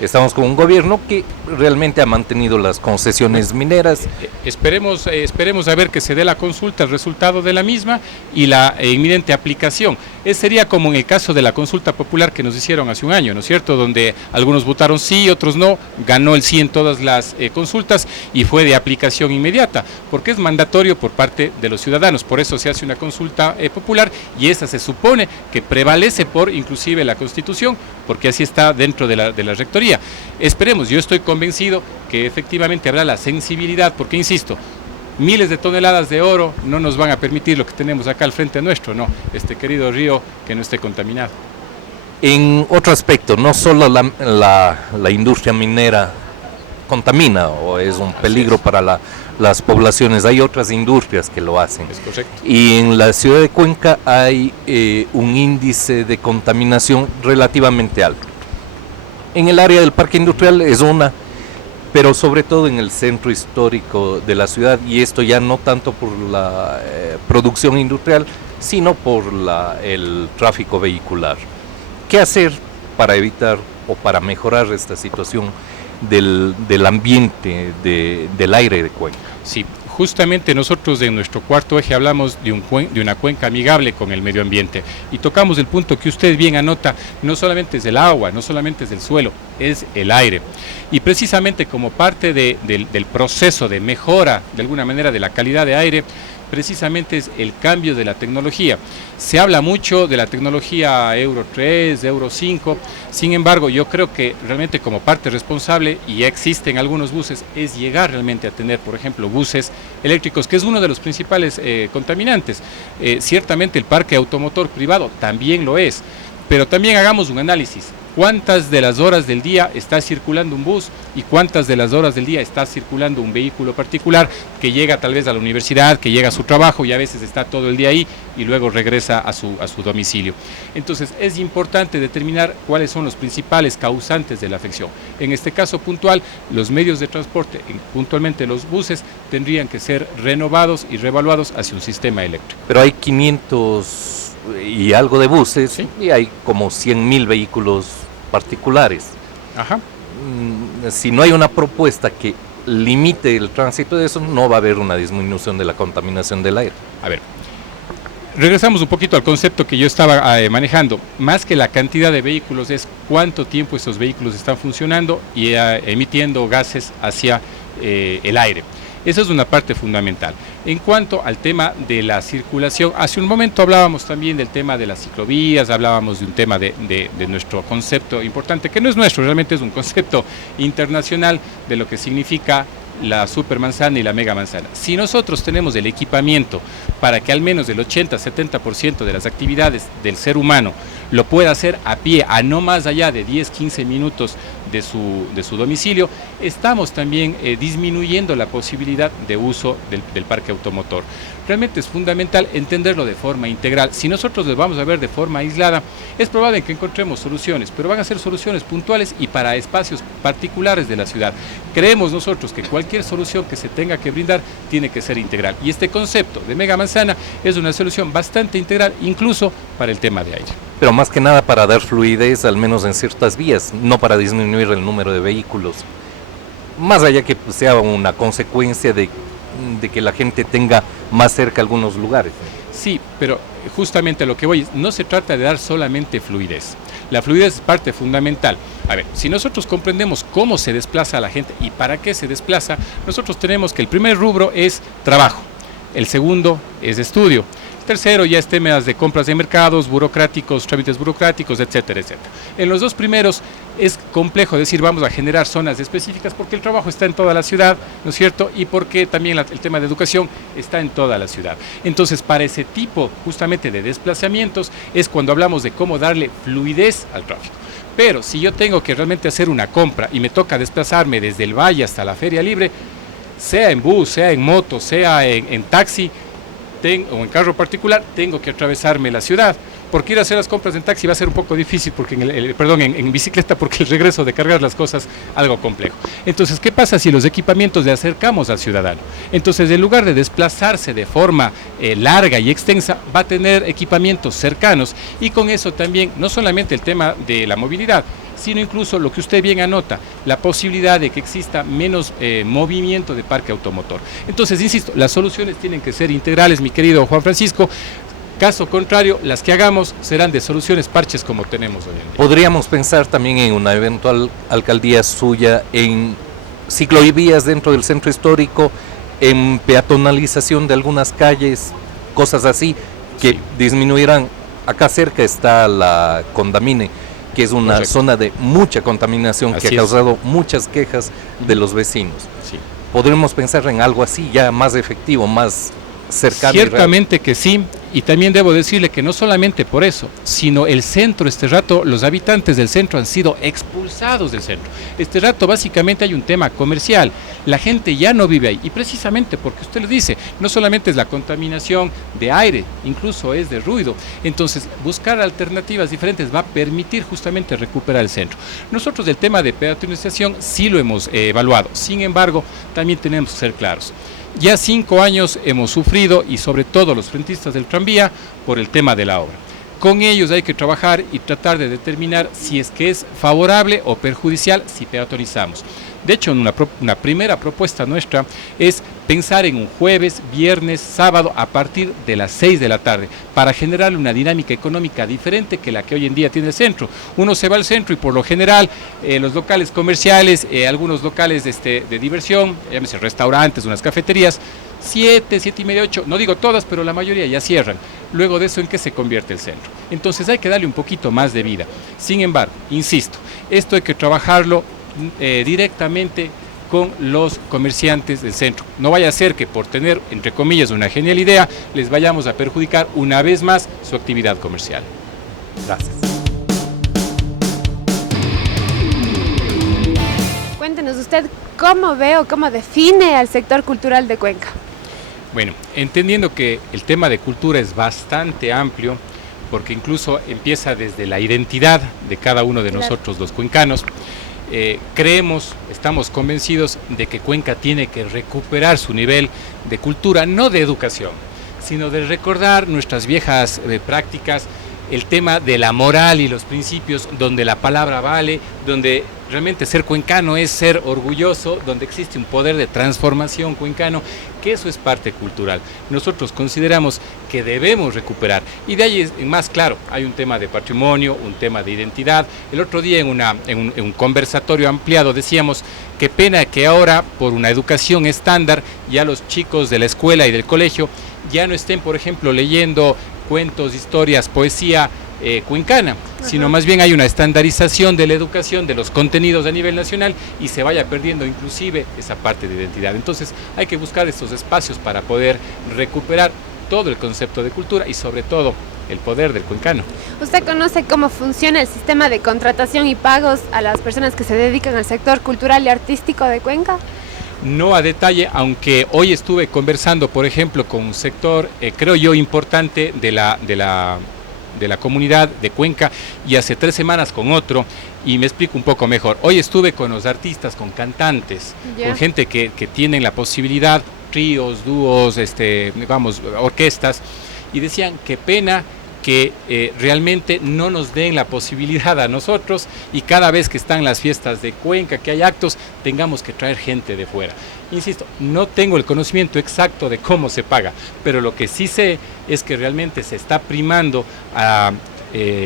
estamos con un gobierno que realmente ha mantenido las concesiones mineras. Esperemos a ver que se dé la consulta, el resultado de la misma y la inminente aplicación. Sería como en el caso de la consulta popular que nos hicieron hace un año, ¿no es cierto? Donde algunos votaron sí, otros no, ganó el sí en todas las consultas y fue de aplicación inmediata, porque es mandatorio por parte de los ciudadanos. Por eso se hace una consulta popular y esa se supone que prevalece por inclusive la Constitución, porque así está dentro de la rectoría. Esperemos, yo estoy convencido que efectivamente habrá la sensibilidad, porque insisto, miles de toneladas de oro no nos van a permitir lo que tenemos acá al frente nuestro, no, este querido río que no esté contaminado. En otro aspecto, no solo la industria minera contamina o es un peligro para las poblaciones, hay otras industrias que lo hacen. Es correcto. Y en la ciudad de Cuenca hay un índice de contaminación relativamente alto. En el área del parque industrial es una, pero sobre todo en el centro histórico de la ciudad, y esto ya no tanto por la producción industrial, sino por el tráfico vehicular. ¿Qué hacer para evitar o para mejorar esta situación del ambiente, del aire de Cuenca? Sí, justamente nosotros en nuestro cuarto eje hablamos de una cuenca amigable con el medio ambiente y tocamos el punto que usted bien anota, no solamente es el agua, no solamente es el suelo, es el aire. Y precisamente como parte del proceso de mejora, de alguna manera, de la calidad de aire, precisamente es el cambio de la tecnología. Se habla mucho de la tecnología Euro 3, Euro 5, sin embargo yo creo que realmente como parte responsable, y ya existen algunos buses, es llegar realmente a tener, por ejemplo, buses eléctricos, que es uno de los principales contaminantes. Ciertamente el parque automotor privado también lo es, pero también hagamos un análisis. ¿Cuántas de las horas del día está circulando un bus y cuántas de las horas del día está circulando un vehículo particular que llega tal vez a la universidad, que llega a su trabajo y a veces está todo el día ahí y luego regresa a su domicilio? Entonces es importante determinar cuáles son los principales causantes de la afección. En este caso puntual, los medios de transporte, puntualmente los buses, tendrían que ser renovados y reevaluados hacia un sistema eléctrico. Pero hay 500 y algo de buses, ¿sí? Y hay como 100.000 vehículos particulares. Ajá. Si no hay una propuesta que limite el tránsito de eso, no va a haber una disminución de la contaminación del aire. A ver, regresamos un poquito al concepto que yo estaba manejando. Más que la cantidad de vehículos es cuánto tiempo estos vehículos están funcionando y emitiendo gases hacia el aire. Esa es una parte fundamental. En cuanto al tema de la circulación, hace un momento hablábamos también del tema de las ciclovías, hablábamos de un tema de nuestro concepto importante, que no es nuestro, realmente es un concepto internacional de lo que significa la supermanzana y la mega manzana. Si nosotros tenemos el equipamiento para que al menos el 80-70% de las actividades del ser humano lo pueda hacer a pie, a no más allá de 10-15 minutos de su domicilio, estamos también disminuyendo la posibilidad de uso del parque automotor. Realmente es fundamental entenderlo de forma integral. Si nosotros lo vamos a ver de forma aislada, es probable que encontremos soluciones, pero van a ser soluciones puntuales y para espacios particulares de la ciudad. Creemos nosotros que cualquier solución que se tenga que brindar tiene que ser integral. Y este concepto de mega manzana es una solución bastante integral, incluso para el tema de aire. Pero más que nada para dar fluidez, al menos en ciertas vías, no para disminuir el número de vehículos. Más allá que sea una consecuencia de que la gente tenga más cerca algunos lugares. Sí, pero justamente a lo que voy, no se trata de dar solamente fluidez. La fluidez es parte fundamental. A ver, si nosotros comprendemos cómo se desplaza la gente y para qué se desplaza, nosotros tenemos que el primer rubro es trabajo, el segundo es estudio, el tercero ya es temas de compras de mercados, burocráticos, trámites burocráticos, etcétera, etcétera. En los dos primeros es complejo decir vamos a generar zonas específicas porque el trabajo está en toda la ciudad, ¿no es cierto? Y porque también el tema de educación está en toda la ciudad. Entonces, para ese tipo justamente de desplazamientos es cuando hablamos de cómo darle fluidez al tráfico. Pero si yo tengo que realmente hacer una compra y me toca desplazarme desde el valle hasta la Feria Libre, sea en bus, sea en moto, sea en taxi o en carro particular, tengo que atravesarme la ciudad. Porque ir a hacer las compras en taxi va a ser un poco difícil, porque en bicicleta, porque el regreso de cargar las cosas algo complejo. Entonces, ¿qué pasa si los equipamientos le acercamos al ciudadano? Entonces, en lugar de desplazarse de forma larga y extensa, va a tener equipamientos cercanos y con eso también, no solamente el tema de la movilidad, sino incluso lo que usted bien anota, la posibilidad de que exista menos movimiento de parque automotor. Entonces, insisto, las soluciones tienen que ser integrales, mi querido Juan Francisco. Caso contrario, las que hagamos serán de soluciones parches como tenemos hoy en día. Podríamos pensar también en una eventual alcaldía suya en ciclovías dentro del centro histórico, en peatonalización de algunas calles, cosas así, que disminuirán. Acá cerca está la Condamine, que es una zona de mucha contaminación que ha causado muchas quejas de los vecinos. Sí. Podremos pensar en algo así ya más efectivo, más cercano. Ciertamente que sí, y también debo decirle que no solamente por eso, sino el centro, este rato, los habitantes del centro han sido expulsados del centro. Este rato básicamente hay un tema comercial, la gente ya no vive ahí, y precisamente porque usted lo dice, no solamente es la contaminación de aire, incluso es de ruido. Entonces, buscar alternativas diferentes va a permitir justamente recuperar el centro. Nosotros del tema de peatonalización sí lo hemos evaluado, sin embargo, también tenemos que ser claros. Ya 5 años hemos sufrido, y sobre todo los frentistas del tranvía, por el tema de la obra. Con ellos hay que trabajar y tratar de determinar si es que es favorable o perjudicial si peatonizamos. De hecho, una primera propuesta nuestra es pensar en un jueves, viernes, sábado a partir de las 6 de la tarde para generar una dinámica económica diferente que la que hoy en día tiene el centro. Uno se va al centro y por lo general los locales comerciales, algunos locales de diversión, llámese restaurantes, unas cafeterías, 7, 7 y media, 8, no digo todas, pero la mayoría ya cierran. Luego de eso, ¿en qué se convierte el centro? Entonces hay que darle un poquito más de vida. Sin embargo, insisto, esto hay que trabajarlo directamente con los comerciantes del centro. No vaya a ser que por tener, entre comillas, una genial idea, les vayamos a perjudicar una vez más su actividad comercial. Gracias. Cuéntenos usted cómo ve o cómo define al sector cultural de Cuenca. Bueno, entendiendo que el tema de cultura es bastante amplio, porque incluso empieza desde la identidad de cada uno de nosotros los cuencanos, creemos, estamos convencidos de que Cuenca tiene que recuperar su nivel de cultura, no de educación, sino de recordar nuestras viejas prácticas, el tema de la moral y los principios, donde la palabra vale, donde realmente ser cuencano es ser orgulloso, donde existe un poder de transformación cuencano, que eso es parte cultural. Nosotros consideramos que debemos recuperar, y de ahí en más claro, hay un tema de patrimonio, un tema de identidad. El otro día en un conversatorio ampliado decíamos, qué pena que ahora por una educación estándar ya los chicos de la escuela y del colegio ya no estén, por ejemplo, leyendo cuentos, historias, poesía cuencana, sino más bien hay una estandarización de la educación, de los contenidos a nivel nacional y se vaya perdiendo inclusive esa parte de identidad. Entonces hay que buscar estos espacios para poder recuperar todo el concepto de cultura y sobre todo el poder del cuencano. ¿Usted conoce cómo funciona el sistema de contratación y pagos a las personas que se dedican al sector cultural y artístico de Cuenca? No a detalle, aunque hoy estuve conversando, por ejemplo, con un sector, creo yo, importante de la comunidad de Cuenca y hace 3 semanas con otro, y me explico un poco mejor. Hoy estuve con los artistas, con cantantes, con gente que tienen la posibilidad, tríos, dúos, orquestas, y decían qué pena que realmente no nos den la posibilidad a nosotros y cada vez que están las fiestas de Cuenca, que hay actos, tengamos que traer gente de fuera. Insisto, no tengo el conocimiento exacto de cómo se paga, pero lo que sí sé es que realmente se está primando a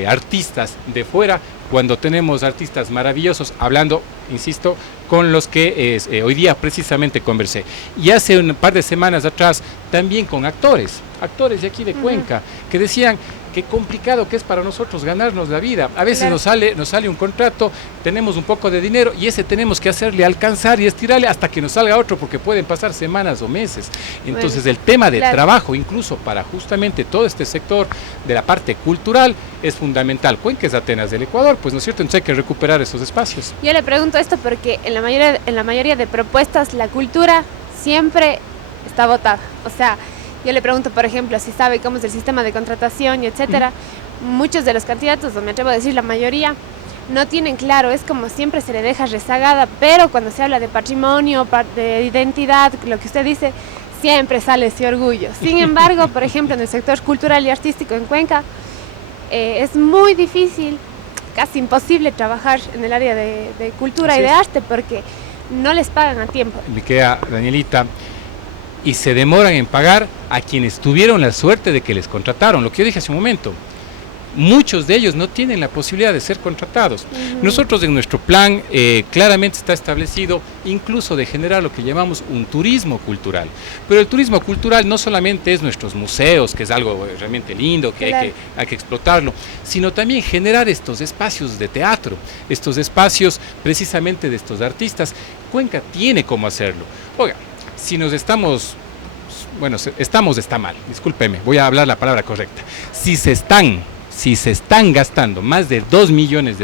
artistas de fuera cuando tenemos artistas maravillosos, hablando, insisto, con los que hoy día precisamente conversé. Y hace un par de semanas atrás también con actores de aquí de Cuenca, que decían qué complicado que es para nosotros ganarnos la vida. A veces nos sale un contrato, tenemos un poco de dinero y ese tenemos que hacerle alcanzar y estirarle hasta que nos salga otro, porque pueden pasar semanas o meses. Entonces el tema de trabajo, incluso para justamente todo este sector de la parte cultural, es fundamental. Cuenca es Atenas del Ecuador, pues no es cierto, entonces hay que recuperar esos espacios. Yo le pregunto esto porque en la mayoría de propuestas la cultura siempre está votada. O sea, yo le pregunto, por ejemplo, si sabe cómo es el sistema de contratación y etcétera. Muchos de los candidatos, o me atrevo a decir la mayoría, no tienen claro, es como siempre se le deja rezagada, pero cuando se habla de patrimonio, de identidad, lo que usted dice, siempre sale ese orgullo. Sin embargo, por ejemplo, en el sector cultural y artístico en Cuenca, es muy difícil, casi imposible trabajar en el área de cultura y de arte porque no les pagan a tiempo. Me queda, Danielita, y se demoran en pagar a quienes tuvieron la suerte de que les contrataron, lo que yo dije hace un momento. Muchos de ellos no tienen la posibilidad de ser contratados. Nosotros en nuestro plan claramente está establecido incluso de generar lo que llamamos un turismo cultural. Pero el turismo cultural no solamente es nuestros museos, que es algo realmente lindo, que hay que explotarlo, sino también generar estos espacios de teatro, estos espacios precisamente de estos artistas. Cuenca tiene cómo hacerlo. Oiga, si nos estamos está mal, discúlpeme, voy a hablar la palabra correcta. Si se están gastando más de $2 millones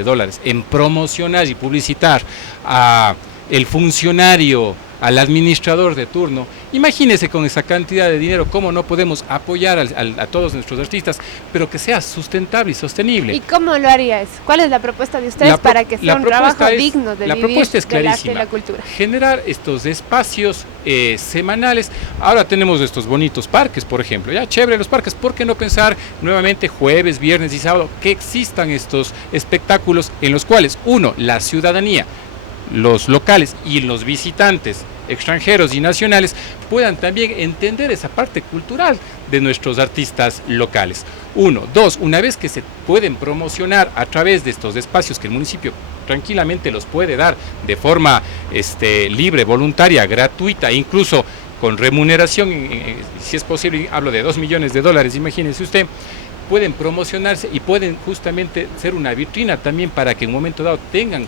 en promocionar y publicitar a el funcionario, al administrador de turno, imagínese con esa cantidad de dinero cómo no podemos apoyar a todos nuestros artistas, pero que sea sustentable y sostenible. ¿Y cómo lo haría eso? ¿Cuál es la propuesta de ustedes para que sea un trabajo digno de vivir del arte y la cultura? Generar estos espacios semanales. Ahora tenemos estos bonitos parques, por ejemplo, ya chévere los parques, ¿por qué no pensar nuevamente jueves, viernes y sábado que existan estos espectáculos en los cuales, uno, la ciudadanía, los locales y los visitantes extranjeros y nacionales puedan también entender esa parte cultural de nuestros artistas locales. Uno, dos, una vez que se pueden promocionar a través de estos espacios que el municipio tranquilamente los puede dar de forma libre, voluntaria, gratuita, incluso con remuneración, si es posible, hablo de $2 millones, imagínense usted, pueden promocionarse y pueden justamente ser una vitrina también para que en un momento dado tengan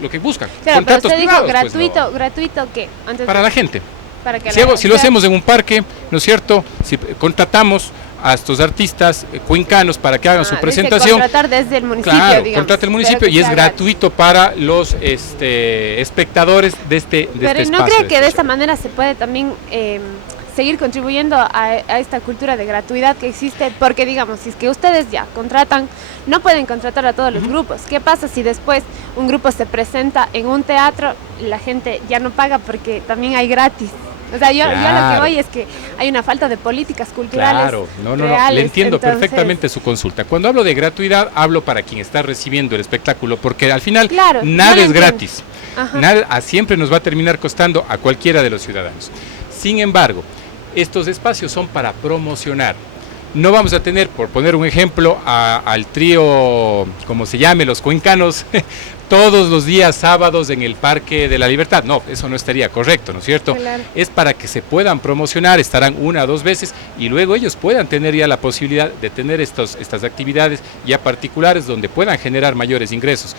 lo que buscan. Claro, contratos pero usted dijo privados, gratuito, pues no. ¿gratuito qué? Para la gente. Para que Si lo hacemos en un parque, ¿no es cierto? Si contratamos a estos artistas cuencanos para que hagan su presentación. Contratar desde el municipio, claro, digamos. contrata el municipio y es gratuito para los espectadores de este espacio. Pero ¿no cree que de esta manera se puede también seguir contribuyendo a esta cultura de gratuidad que existe? Porque digamos, si es que ustedes ya contratan, no pueden contratar a todos los grupos. ¿Qué pasa si después un grupo se presenta en un teatro, la gente ya no paga porque también hay gratis? O sea, yo lo que voy es que hay una falta de políticas culturales. Claro, no, reales, le entiendo entonces perfectamente su consulta. Cuando hablo de gratuidad, hablo para quien está recibiendo el espectáculo, porque al final nada es gratis. Nada siempre nos va a terminar costando a cualquiera de los ciudadanos. Sin embargo, estos espacios son para promocionar. No vamos a tener, por poner un ejemplo, al trío, como se llame, los cuencanos, todos los días sábados en el Parque de la Libertad. No, eso no estaría correcto, ¿no es cierto? Claro. Es para que se puedan promocionar, estarán 1 o 2 veces y luego ellos puedan tener ya la posibilidad de tener estas actividades ya particulares donde puedan generar mayores ingresos.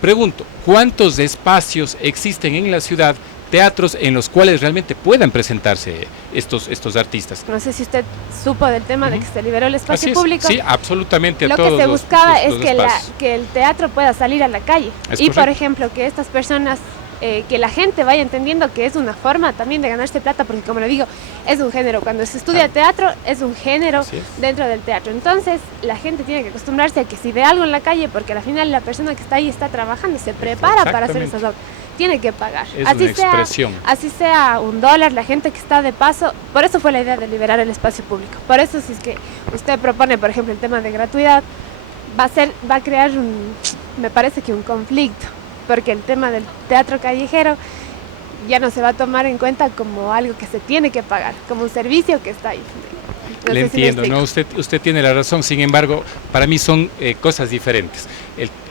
Pregunto, ¿cuántos espacios existen en la ciudad, teatros en los cuales realmente puedan presentarse estos artistas? No sé si usted supo del tema de que se liberó el espacio Así es, público. sí, absolutamente. Lo todos que se buscaba es los que, espacios. que el teatro pueda salir a la calle. Es Y, por correcto. ejemplo, que estas personas, que la gente vaya entendiendo que es una forma también de ganarse plata, porque como le digo, es un género. Cuando se estudia teatro, es un género Así es. dentro del teatro. Entonces, la gente tiene que acostumbrarse a que si ve algo en la calle, porque al final la persona que está ahí está trabajando, se prepara para hacer Exactamente. esas obras, tiene que pagar. Es una expresión. Así sea $1, la gente que está de paso, por eso fue la idea de liberar el espacio público. Por eso, si es que usted propone, por ejemplo, el tema de gratuidad, va a crear me parece que un conflicto, porque el tema del teatro callejero ya no se va a tomar en cuenta como algo que se tiene que pagar, como un servicio que está ahí. No Le sé si me entiendo, ¿no? Usted tiene la razón, sin embargo, para mí son cosas diferentes.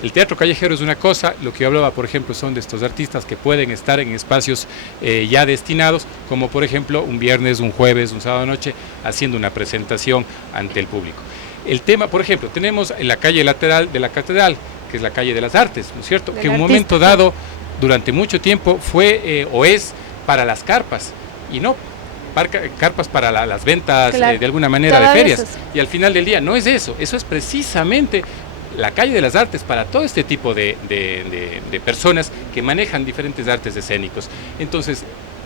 El teatro callejero es una cosa, lo que yo hablaba, por ejemplo, son de estos artistas que pueden estar en espacios ya destinados, como por ejemplo un viernes, un jueves, un sábado noche, haciendo una presentación ante el público. El tema, por ejemplo, tenemos en la calle lateral de la catedral, que es la calle de las artes, ¿no es cierto? Del Que en un artista, momento sí. dado, durante mucho tiempo, fue o es para las carpas, y no carpas para las ventas, Claro. de alguna manera, de Todavía ferias. eso es. Y al final del día no es eso es precisamente la calle de las artes para todo este tipo de personas que manejan diferentes artes escénicos. Entonces,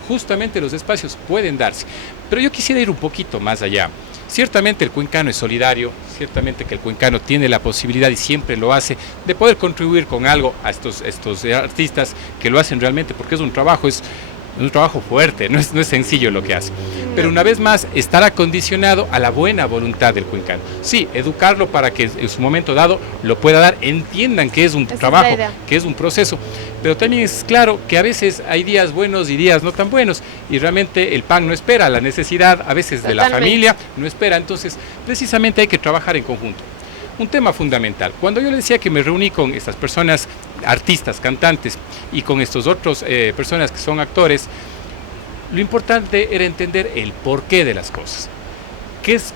justamente los espacios pueden darse. Pero yo quisiera ir un poquito más allá. Ciertamente el cuencano es solidario, ciertamente que el cuencano tiene la posibilidad y siempre lo hace de poder contribuir con algo a estos artistas que lo hacen realmente porque es un trabajo fuerte, no es sencillo lo que hace. Pero una vez más estará condicionado a la buena voluntad del cuencano. Sí, educarlo para que en su momento dado lo pueda dar, entiendan que es un Esa es trabajo, la idea. que es un proceso, pero también es claro que a veces hay días buenos y días no tan buenos y realmente el pan no espera, la necesidad a veces de la Totalmente. familia no espera, entonces precisamente hay que trabajar en conjunto. Un tema fundamental, cuando yo le decía que me reuní con estas personas, artistas, cantantes y con estos otros personas que son actores, lo importante era entender el porqué de las cosas.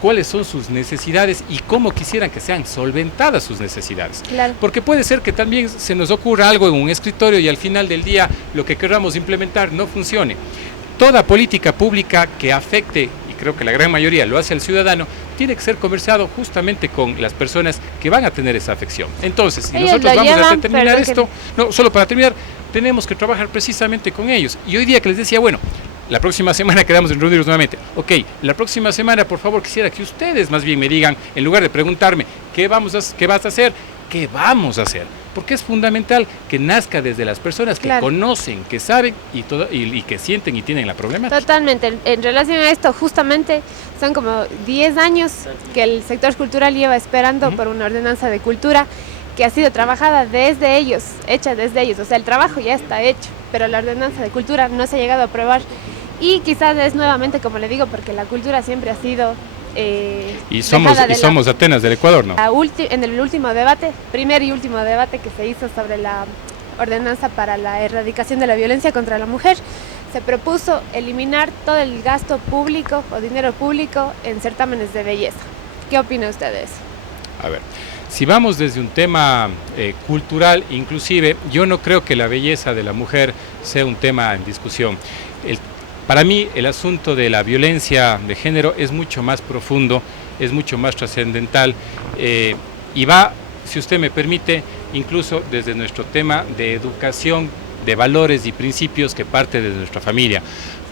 Cuáles son sus necesidades y cómo quisieran que sean solventadas sus necesidades. Claro. Porque puede ser que también se nos ocurra algo en un escritorio y al final del día lo que queramos implementar no funcione. Toda política pública que afecte, y creo que la gran mayoría lo hace al ciudadano, tiene que ser conversado justamente con las personas que van a tener esa afección. Entonces, si Ellos nosotros lo vamos a llevan, determinar perdón que esto, no, solo para terminar, tenemos que trabajar precisamente con ellos. Y hoy día que les decía, bueno, la próxima semana quedamos en reunirnos nuevamente. Ok, la próxima semana, por favor, quisiera que ustedes más bien me digan, en lugar de preguntarme, ¿qué vas a hacer? ¿Qué vamos a hacer? Porque es fundamental que nazca desde las personas que Claro. conocen, que saben y que sienten y tienen la problemática. Totalmente. En relación a esto, justamente son como 10 años que el sector cultural lleva esperando por una ordenanza de cultura que ha sido trabajada desde ellos, hecha desde ellos. O sea, el trabajo ya está hecho, pero la ordenanza de cultura no se ha llegado a aprobar. Y quizás es nuevamente, como le digo, porque la cultura siempre ha sido... Y somos Atenas del Ecuador, ¿no? En el último debate, primer y último debate que se hizo sobre la ordenanza para la erradicación de la violencia contra la mujer, se propuso eliminar todo el gasto público o dinero público en certámenes de belleza. ¿Qué opina usted de eso? A ver, si vamos desde un tema cultural, inclusive, yo no creo que la belleza de la mujer sea un tema en discusión. Para mí, el asunto de la violencia de género es mucho más profundo, es mucho más trascendental y va, si usted me permite, incluso desde nuestro tema de educación, de valores y principios que parte de nuestra familia.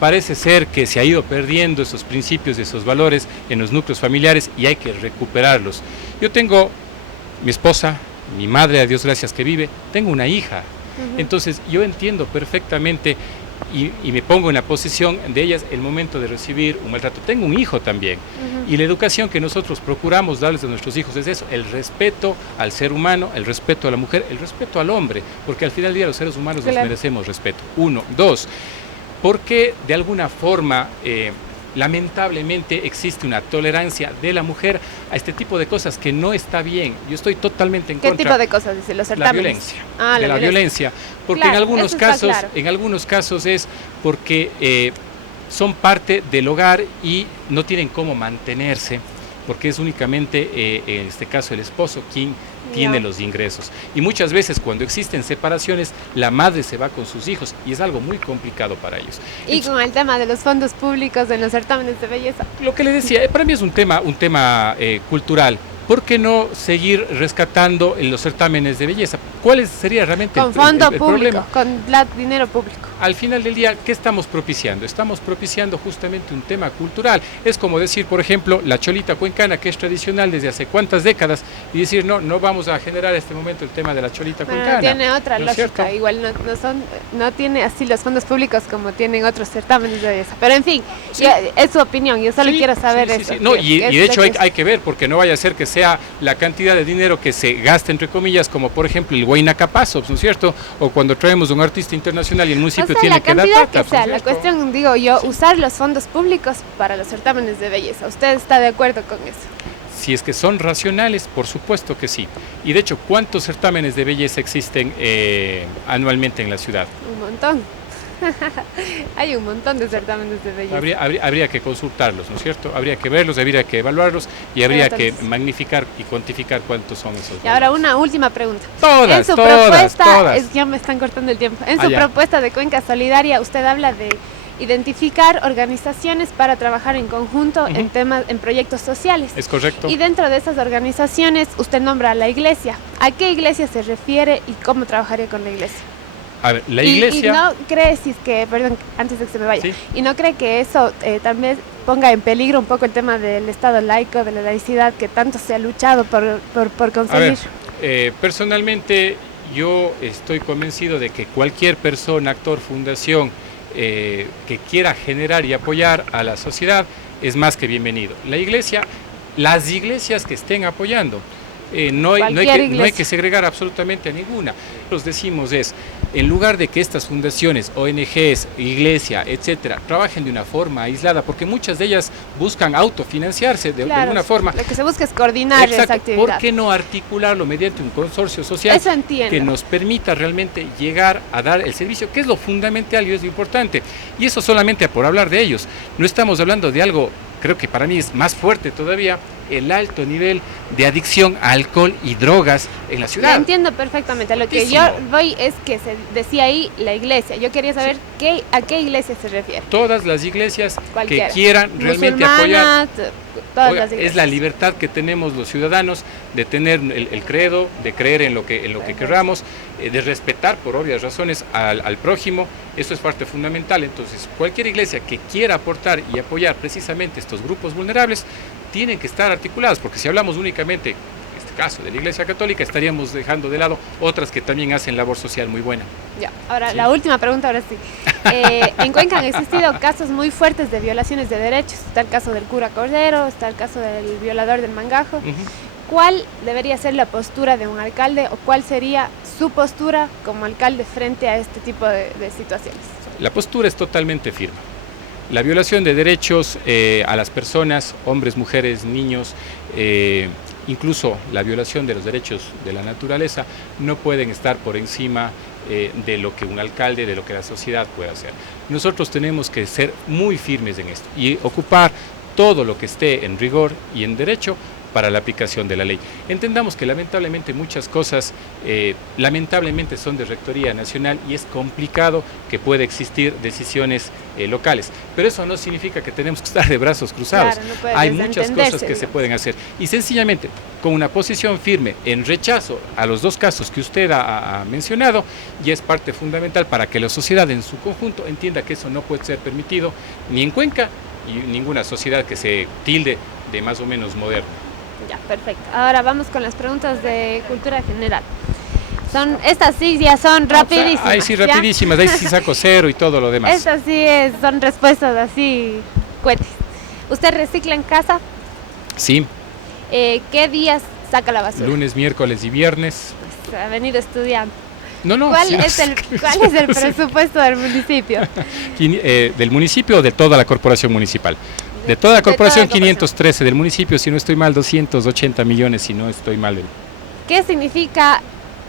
Parece ser que se ha ido perdiendo esos principios y esos valores en los núcleos familiares y hay que recuperarlos. Yo tengo mi esposa, mi madre, a Dios gracias que vive, tengo una hija. Entonces yo entiendo perfectamente y me pongo en la posición de ellas el momento de recibir un maltrato. Tengo un hijo también y la educación que nosotros procuramos darles a nuestros hijos es eso, el respeto al ser humano, el respeto a la mujer, el respeto al hombre, porque al final del día los seres humanos nos merecemos respeto. 1, 2, porque de alguna forma lamentablemente existe una tolerancia de la mujer a este tipo de cosas que no está bien. Yo estoy totalmente en ¿Qué contra. tipo de cosas? Dice, los La certámenes. violencia. Ah, de la violencia. Porque Claro, en algunos eso está casos, claro. en algunos casos es porque son parte del hogar y no tienen cómo mantenerse, porque es únicamente, en este caso, el esposo quien tiene los ingresos. Y muchas veces cuando existen separaciones, la madre se va con sus hijos y es algo muy complicado para ellos. Y con el tema de los fondos públicos en los certámenes de belleza. Lo que le decía, para mí es un tema cultural. ¿Por qué no seguir rescatando en los certámenes de belleza? ¿Cuál sería realmente Con fondo el público, problema? con dinero público. Al final del día, ¿qué estamos propiciando? Estamos propiciando justamente un tema cultural. Es como decir, por ejemplo, la cholita cuencana, que es tradicional desde hace cuántas décadas, y decir, no vamos a generar en este momento el tema de la cholita Bueno, cuencana. tiene otra ¿no es lógica, cierto? igual no tiene así los fondos públicos como tienen otros certámenes de belleza. Pero en fin, Sí. ya, es su opinión, yo solo Sí, quiero saber sí, sí, eso. sí. No, que y es de hecho lo que hay que ver, porque no vaya a ser que sea la cantidad de dinero que se gasta, entre comillas, como por ejemplo el Huayna Capazos, ¿no es cierto? O cuando traemos un artista internacional y el municipio o sea, tiene la que dar cantidad plata, que sea, ¿no es la cierto? cuestión, digo yo, usar los fondos públicos para los certámenes de belleza. ¿Usted está de acuerdo con eso? Si es que son racionales, por supuesto que sí. Y de hecho, ¿cuántos certámenes de belleza existen anualmente en la ciudad? Un montón. Hay un montón de certámenes de belleza. Habría que consultarlos, ¿no es cierto? Habría que verlos, habría que evaluarlos y habría que Entonces, magnificar y cuantificar cuántos son esos. y ahora una última pregunta. Todas, En su todas, propuesta, todas. ya me están cortando el tiempo. En Ah, su ya. propuesta de Cuenca Solidaria, usted habla de identificar organizaciones para trabajar en conjunto en temas, en proyectos sociales. ¿Es correcto? Y dentro de esas organizaciones, usted nombra a la iglesia. ¿A qué iglesia se refiere y cómo trabajaría con la iglesia? A ver, la Y iglesia... no cree, si es que, perdón, antes de que se me vaya, Sí. y no cree que eso también ponga en peligro un poco el tema del Estado laico, de la laicidad, que tanto se ha luchado por conseguir. A ver, personalmente yo estoy convencido de que cualquier persona, actor, fundación que quiera generar y apoyar a la sociedad es más que bienvenido. La iglesia, las iglesias que estén apoyando, no hay que segregar absolutamente a ninguna. Los decimos es, en lugar de que estas fundaciones, ONGs, iglesia, etcétera, trabajen de una forma aislada, porque muchas de ellas buscan autofinanciarse de alguna forma. Lo que se busca es coordinar Exacto. esa actividad. ¿Por qué no articularlo mediante un consorcio social Eso entiendo. que nos permita realmente llegar a dar el servicio, que es lo fundamental y es lo importante? Y eso solamente por hablar de ellos. No estamos hablando de algo, creo que para mí es más fuerte todavía, el alto nivel de adicción a alcohol y drogas en la Lo ciudad. entiendo perfectamente. Lo que yo voy es que se decía ahí la iglesia. Yo quería saber a qué iglesia se refiere. Todas las iglesias Cualquiera. que quieran realmente apoyar. Musulmanas, todas Oiga, las iglesias. es la libertad que tenemos los ciudadanos de tener el credo, de creer en lo que querramos, de respetar por obvias razones al prójimo. Eso es parte fundamental. Entonces, cualquier iglesia que quiera aportar y apoyar precisamente estos grupos vulnerables, tienen que estar articuladas, porque si hablamos únicamente, en este caso, de la Iglesia Católica, estaríamos dejando de lado otras que también hacen labor social muy buena. Ya, ahora Sí. la última pregunta, ahora sí. En Cuenca han existido casos muy fuertes de violaciones de derechos. Está el caso del cura Cordero, está el caso del violador del Mangajo. Ujú. ¿Cuál debería ser la postura de un alcalde o cuál sería su postura como alcalde frente a este tipo de situaciones? La postura es totalmente firme. La violación de derechos a las personas, hombres, mujeres, niños, incluso la violación de los derechos de la naturaleza, no pueden estar por encima de lo que un alcalde, de lo que la sociedad puede hacer. Nosotros tenemos que ser muy firmes en esto y ocupar todo lo que esté en rigor y en derecho para la aplicación de la ley. Entendamos que lamentablemente muchas cosas lamentablemente son de rectoría nacional y es complicado que pueda existir decisiones locales, pero eso no significa que tenemos que estar de brazos cruzados. Claro, no puede hay muchas desentenderse, cosas que se digamos. pueden hacer y sencillamente con una posición firme en rechazo a los dos casos que usted ha mencionado ya es parte fundamental para que la sociedad en su conjunto entienda que eso no puede ser permitido ni en Cuenca y ninguna sociedad que se tilde de más o menos moderna. Ya, perfecto. Ahora vamos con las preguntas de cultura general. Estas sí ya son rapidísimas. Ahí sí ¿ya? rapidísimas, ahí sí saco cero y todo lo demás. Estas sí son respuestas así, cohetes. ¿Usted recicla en casa? Sí, ¿Qué días saca la basura? lunes, miércoles y viernes. Pues, ha venido estudiando. No, no. ¿Cuál sí, es el presupuesto del municipio? Del municipio o de toda la corporación municipal. De toda la corporación, 513, del municipio, si no estoy mal, 280 millones, si no estoy mal. ¿Qué significa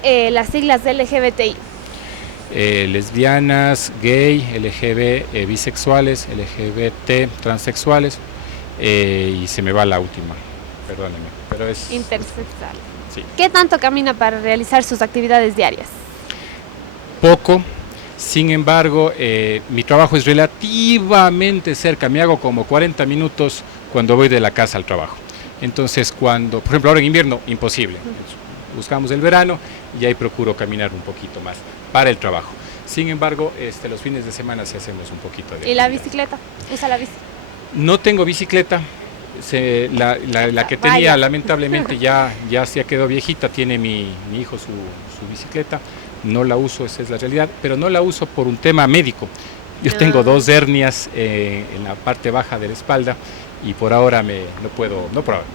las siglas LGBTI? Lesbianas, gay, LGB, bisexuales, LGBT, transexuales, y se me va la última, perdónenme, pero es... Intersexual. Sí. ¿Qué tanto camina para realizar sus actividades diarias? Poco, sin embargo, mi trabajo es relativamente cerca, me hago como 40 minutos cuando voy de la casa al trabajo. Entonces, cuando, por ejemplo, ahora en invierno, imposible. Buscamos el verano y ahí procuro caminar un poquito más para el trabajo. Sin embargo, los fines de semana sí hacemos un poquito de... ¿Y la actividad. bicicleta? ¿Usa la bici? No tengo bicicleta. La que tenía, Vaya. lamentablemente, ya se quedó viejita. Tiene mi hijo su bicicleta. No la uso, esa es la realidad, pero no la uso por un tema médico. Yo tengo 2 hernias en la parte baja de la espalda y por ahora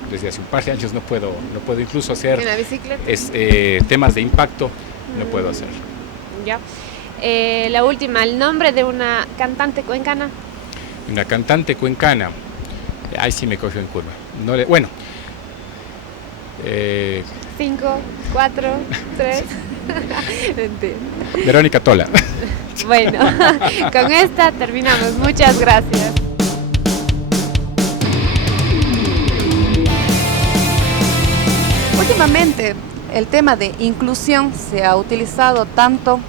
desde hace un par de años no puedo incluso hacer ¿En la bicicleta? temas de impacto, no puedo hacer. Ya. La última, el nombre de una cantante cuencana. Una cantante cuencana, ahí sí me cogió en curva. No le, bueno, 5, 4, 3. Mentira. Verónica Tola. Bueno, con esta terminamos. Muchas gracias. Últimamente el tema de inclusión se ha utilizado tanto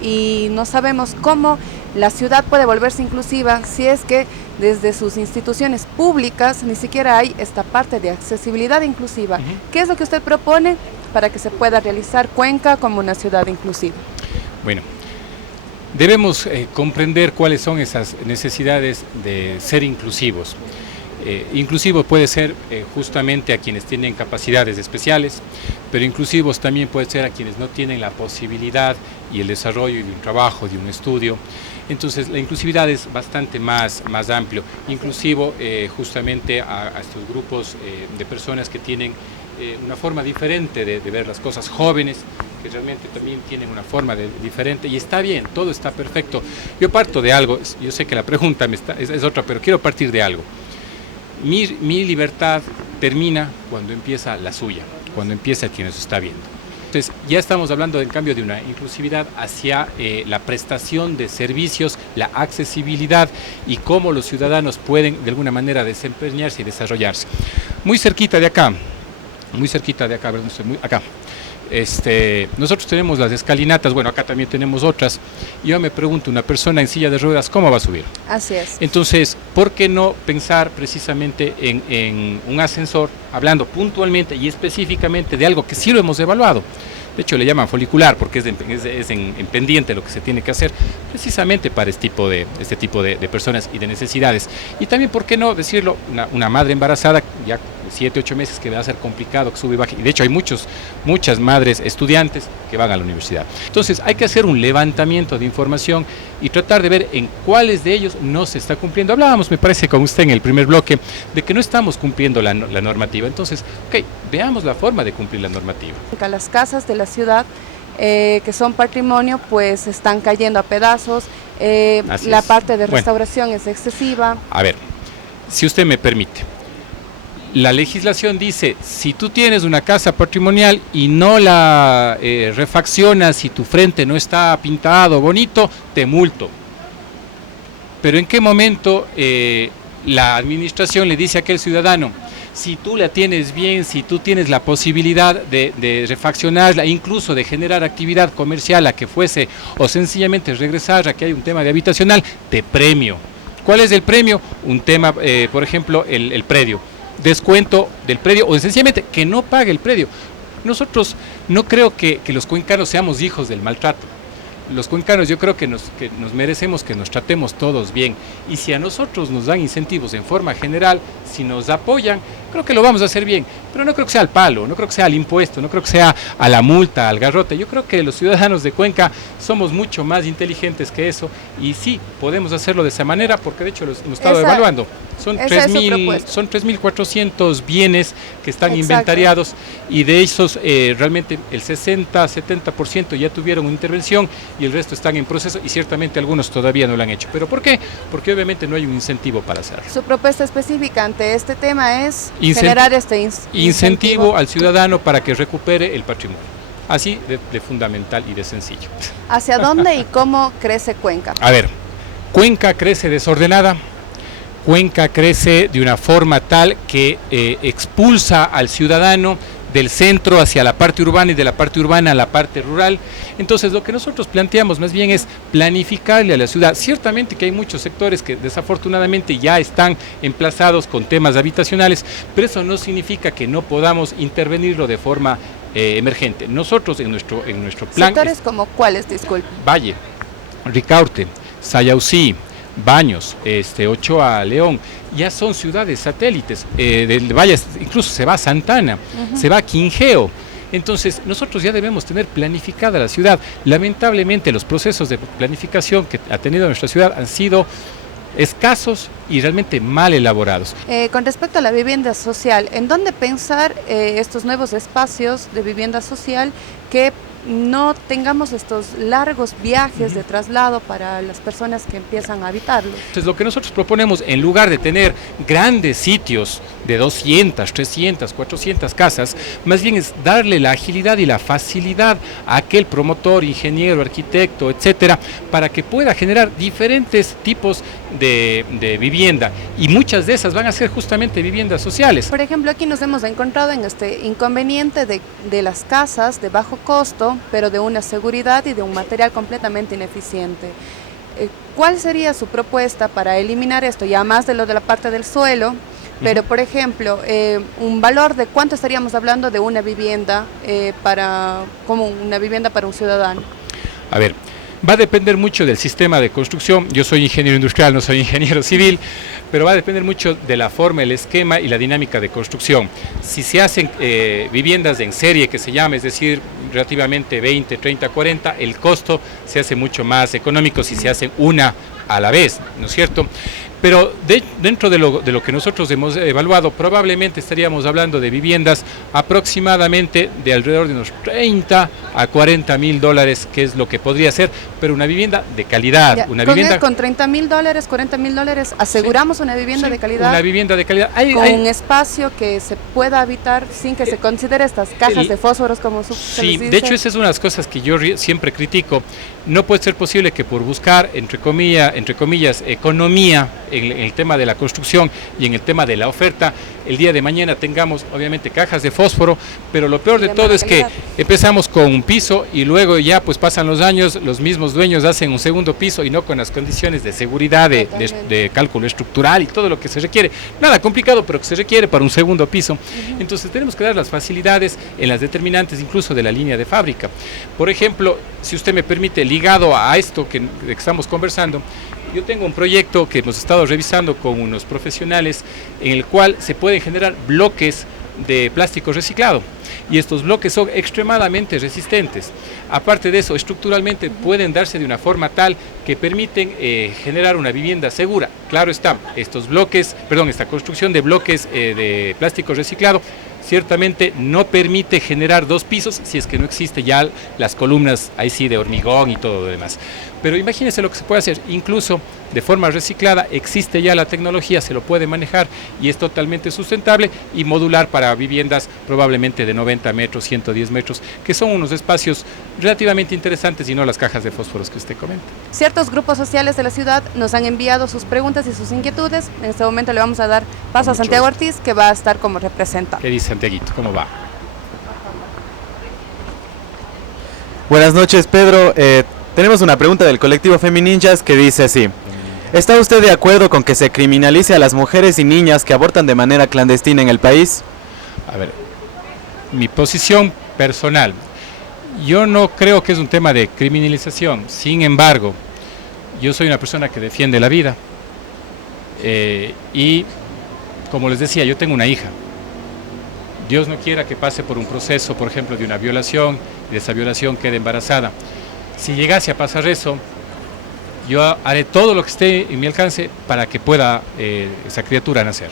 y no sabemos cómo la ciudad puede volverse inclusiva si es que desde sus instituciones públicas ni siquiera hay esta parte de accesibilidad inclusiva. ¿Qué es lo que usted propone para que se pueda realizar Cuenca como una ciudad inclusiva? Bueno, debemos comprender cuáles son esas necesidades de ser inclusivos. Inclusivo puede ser justamente a quienes tienen capacidades especiales, pero inclusivos también puede ser a quienes no tienen la posibilidad y el desarrollo de un trabajo, de un estudio. Entonces la inclusividad es bastante más amplio, inclusivo justamente a estos grupos de personas que tienen una forma diferente de ver las cosas, jóvenes que realmente también tienen una forma diferente y está bien, todo está perfecto. Yo parto de algo, yo sé que la pregunta es otra, pero quiero partir de algo. Mi libertad termina cuando empieza la suya, cuando empieza quien nos está viendo. Entonces, ya estamos hablando en cambio de una inclusividad hacia la prestación de servicios, la accesibilidad y cómo los ciudadanos pueden de alguna manera desempeñarse y desarrollarse. Muy cerquita de acá, perdón, acá. Nosotros tenemos las escalinatas, bueno, acá también tenemos otras. Yo me pregunto, una persona en silla de ruedas, ¿cómo va a subir? Así es. Entonces, ¿por qué no pensar precisamente en un ascensor, hablando puntualmente y específicamente de algo que sí lo hemos evaluado? De hecho, le llaman folicular porque es en pendiente lo que se tiene que hacer precisamente para este tipo de personas y de necesidades. Y también, ¿por qué no decirlo? Una madre embarazada, ya 7, 8 meses, que va a ser complicado que sube y baje. Y de hecho hay muchas madres estudiantes que van a la universidad. Entonces hay que hacer un levantamiento de información y tratar de ver en cuáles de ellos no se está cumpliendo. Hablábamos, me parece, con usted en el primer bloque, de que no estamos cumpliendo la normativa. Entonces, veamos la forma de cumplir la normativa. Las casas de la ciudad que son patrimonio pues están cayendo a pedazos, la parte de restauración es excesiva. A ver, si usted me permite. La legislación dice, si tú tienes una casa patrimonial y no la refaccionas, si tu frente no está pintado bonito, te multo. Pero ¿en qué momento la administración le dice a aquel ciudadano, si tú la tienes bien, si tú tienes la posibilidad de refaccionarla, incluso de generar actividad comercial a que fuese, o sencillamente regresar a que hay un tema de habitacional, te premio? ¿Cuál es el premio? Un tema, por ejemplo, el predio. Descuento del predio o sencillamente que no pague el predio. Nosotros no creo que los cuencanos seamos hijos del maltrato. Los cuencanos yo creo que nos merecemos que nos tratemos todos bien y si a nosotros nos dan incentivos en forma general, si nos apoyan, creo que lo vamos a hacer bien, pero no creo que sea al palo, no creo que sea al impuesto, no creo que sea a la multa, al garrote. Yo creo que los ciudadanos de Cuenca somos mucho más inteligentes que eso y sí, podemos hacerlo de esa manera porque de hecho lo hemos estado evaluando. Son Esa es su propuesta. son 3.400 bienes que están Exacto. inventariados y de esos realmente el 60-70% ya tuvieron una intervención y el resto están en proceso y ciertamente algunos todavía no lo han hecho. ¿Pero por qué? Porque obviamente no hay un incentivo para hacerlo. Su propuesta específica ante este tema es Incenti- generar este Incentivo al ciudadano para que recupere el patrimonio. Así de fundamental y de sencillo. ¿Hacia dónde y cómo crece Cuenca? A ver, Cuenca crece desordenada, Cuenca crece de una forma tal que expulsa al ciudadano del centro hacia la parte urbana y de la parte urbana a la parte rural. Entonces lo que nosotros planteamos más bien es planificarle a la ciudad. Ciertamente que hay muchos sectores que desafortunadamente ya están emplazados con temas habitacionales, pero eso no significa que no podamos intervenirlo de forma emergente. Nosotros en nuestro plan... ¿Sectores como cuáles, disculpe? Valle, Ricaurte, Sayausí, Baños, Ochoa, León, ya son ciudades satélites. Del Valle incluso se va a Santana, se va a Quingeo. Entonces nosotros ya debemos tener planificada la ciudad. Lamentablemente los procesos de planificación que ha tenido nuestra ciudad han sido escasos y realmente mal elaborados. Con respecto a la vivienda social, ¿en dónde pensar estos nuevos espacios de vivienda social que no tengamos estos largos viajes de traslado para las personas que empiezan a habitarlos? Entonces lo que nosotros proponemos, en lugar de tener grandes sitios de 200, 300, 400 casas, más bien es darle la agilidad y la facilidad a aquel promotor, ingeniero, arquitecto, etcétera, para que pueda generar diferentes tipos de vivienda, y muchas de esas van a ser justamente viviendas sociales. Por ejemplo, aquí nos hemos encontrado en este inconveniente de las casas de bajo costo, pero de una seguridad y de un material completamente ineficiente. ¿Cuál sería su propuesta para eliminar esto? Ya más de lo de la parte del suelo, pero por ejemplo, un valor de cuánto estaríamos hablando de una vivienda como una vivienda para un ciudadano. A ver, va a depender mucho del sistema de construcción. Yo soy ingeniero industrial, no soy ingeniero civil, pero va a depender mucho de la forma, el esquema y la dinámica de construcción. Si se hacen viviendas en serie, que se llama, es decir, relativamente 20, 30, 40, el costo se hace mucho más económico si se hace una a la vez, ¿no es cierto? Pero dentro de lo que nosotros hemos evaluado, probablemente estaríamos hablando de viviendas aproximadamente de alrededor de unos 30 a 40 mil dólares, que es lo que podría ser, pero una vivienda de calidad. Ya, con $30,000, $40,000, aseguramos una vivienda de calidad. Una vivienda de calidad. Un espacio que se pueda habitar sin que se considere estas cajas de fósforos como se les dice. De hecho esa es una de las cosas que yo siempre critico. No puede ser posible que por buscar, entre comillas, economía en el tema de la construcción y en el tema de la oferta, el día de mañana tengamos obviamente cajas de fósforo, pero lo peor de todo es que empezamos con un piso y luego ya pues pasan los años, los mismos dueños hacen un segundo piso y no con las condiciones de seguridad, de cálculo estructural y todo lo que se requiere. Nada complicado, pero que se requiere para un segundo piso. Entonces tenemos que dar las facilidades en las determinantes incluso de la línea de fábrica. Por ejemplo, si usted me permite, ligado a esto que estamos conversando, yo tengo un proyecto que hemos estado revisando con unos profesionales en el cual se pueden generar bloques de plástico reciclado y estos bloques son extremadamente resistentes. Aparte de eso, estructuralmente pueden darse de una forma tal que permiten generar una vivienda segura. Claro está, esta construcción de bloques de plástico reciclado ciertamente no permite generar dos pisos si es que no existe ya las columnas ahí sí de hormigón y todo lo demás. Pero imagínense lo que se puede hacer, incluso de forma reciclada, existe ya la tecnología, se lo puede manejar y es totalmente sustentable y modular para viviendas probablemente de 90 metros, 110 metros, que son unos espacios relativamente interesantes y no las cajas de fósforos que usted comenta. Ciertos grupos sociales de la ciudad nos han enviado sus preguntas y sus inquietudes. En este momento le vamos a dar paso a Santiago Ortiz, que va a estar como representante. ¿Qué dice Santiaguito? ¿Cómo va? Buenas noches, Pedro. Tenemos una pregunta del colectivo Femininjas que dice así: ¿está usted de acuerdo con que se criminalice a las mujeres y niñas que abortan de manera clandestina en el país? A ver, mi posición personal, yo no creo que es un tema de criminalización. Sin embargo, yo soy una persona que defiende la vida y, como les decía, yo tengo una hija. Dios no quiera que pase por un proceso, por ejemplo, de una violación y de esa violación quede embarazada. Si llegase a pasar eso, yo haré todo lo que esté en mi alcance para que pueda esa criatura nacer.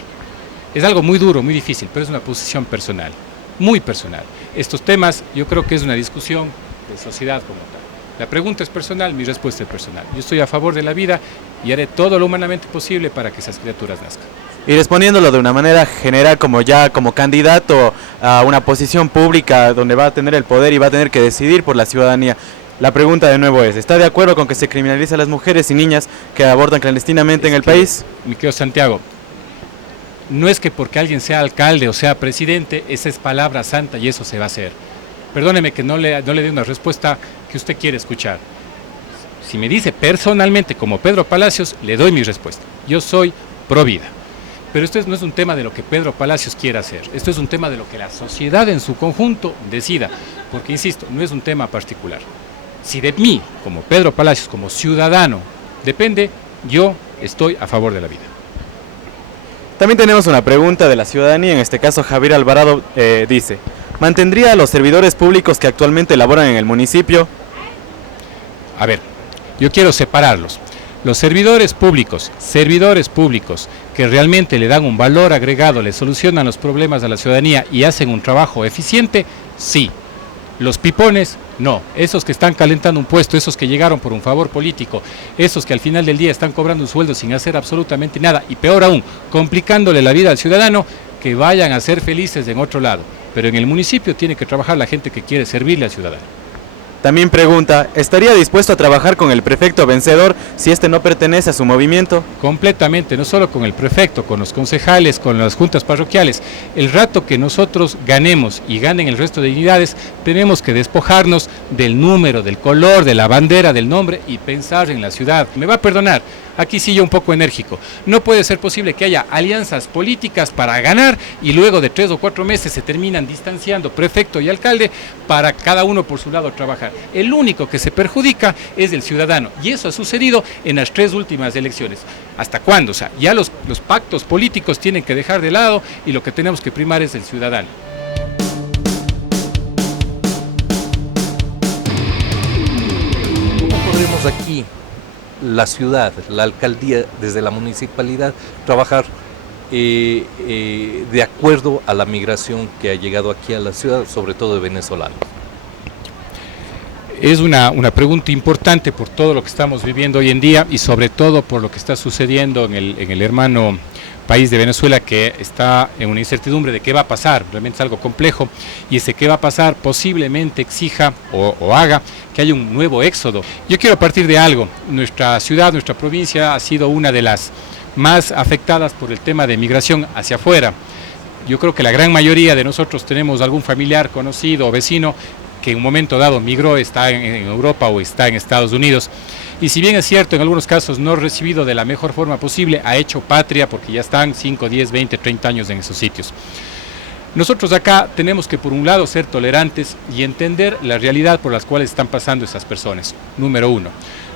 Es algo muy duro, muy difícil, pero es una posición personal, muy personal. Estos temas yo creo que es una discusión de sociedad como tal. La pregunta es personal, mi respuesta es personal. Yo estoy a favor de la vida y haré todo lo humanamente posible para que esas criaturas nazcan. Y respondiéndolo de una manera general, como candidato a una posición pública donde va a tener el poder y va a tener que decidir por la ciudadanía, la pregunta de nuevo es, ¿está de acuerdo con que se criminalice a las mujeres y niñas que abortan clandestinamente en el país? Mi querido Santiago, no es que porque alguien sea alcalde o sea presidente, esa es palabra santa y eso se va a hacer. Perdóneme que no le dé una respuesta que usted quiere escuchar. Si me dice personalmente como Pedro Palacios, le doy mi respuesta. Yo soy pro vida. Pero esto no es un tema de lo que Pedro Palacios quiera hacer. Esto es un tema de lo que la sociedad en su conjunto decida. Porque, insisto, no es un tema particular. Si de mí, como Pedro Palacios, como ciudadano, depende, yo estoy a favor de la vida. También tenemos una pregunta de la ciudadanía, en este caso Javier Alvarado dice, ¿mantendría a los servidores públicos que actualmente laboran en el municipio? A ver, yo quiero separarlos. Los servidores públicos que realmente le dan un valor agregado, le solucionan los problemas a la ciudadanía y hacen un trabajo eficiente, sí. Los pipones, no. Esos que están calentando un puesto, esos que llegaron por un favor político, esos que al final del día están cobrando un sueldo sin hacer absolutamente nada y peor aún, complicándole la vida al ciudadano, que vayan a ser felices en otro lado. Pero en el municipio tiene que trabajar la gente que quiere servirle al ciudadano. También pregunta, ¿estaría dispuesto a trabajar con el prefecto vencedor si este no pertenece a su movimiento? Completamente, no solo con el prefecto, con los concejales, con las juntas parroquiales. El rato que nosotros ganemos y ganen el resto de dignidades, tenemos que despojarnos del número, del color, de la bandera, del nombre y pensar en la ciudad. Me va a perdonar, aquí sí yo un poco enérgico. No puede ser posible que haya alianzas políticas para ganar y luego de 3 o 4 meses se terminan distanciando prefecto y alcalde para cada uno por su lado trabajar. El único que se perjudica es el ciudadano y eso ha sucedido en las 3 últimas elecciones. ¿Hasta cuándo? O sea, ya los pactos políticos tienen que dejar de lado y lo que tenemos que primar es el ciudadano. ¿Cómo podremos aquí, la ciudad, la alcaldía, desde la municipalidad, trabajar de acuerdo a la migración que ha llegado aquí a la ciudad, sobre todo de venezolanos? Es una pregunta importante por todo lo que estamos viviendo hoy en día y sobre todo por lo que está sucediendo en el hermano país de Venezuela, que está en una incertidumbre de qué va a pasar. Realmente es algo complejo y ese qué va a pasar posiblemente exija o haga que haya un nuevo éxodo. Yo quiero partir de algo. Nuestra ciudad, nuestra provincia ha sido una de las más afectadas por el tema de migración hacia afuera. Yo creo que la gran mayoría de nosotros tenemos algún familiar, conocido o vecino que en un momento dado migró, está en Europa o está en Estados Unidos. Y si bien es cierto, en algunos casos no recibido de la mejor forma posible, ha hecho patria porque ya están 5, 10, 20, 30 años en esos sitios. Nosotros acá tenemos que por un lado ser tolerantes y entender la realidad por las cuales están pasando esas personas, número 1.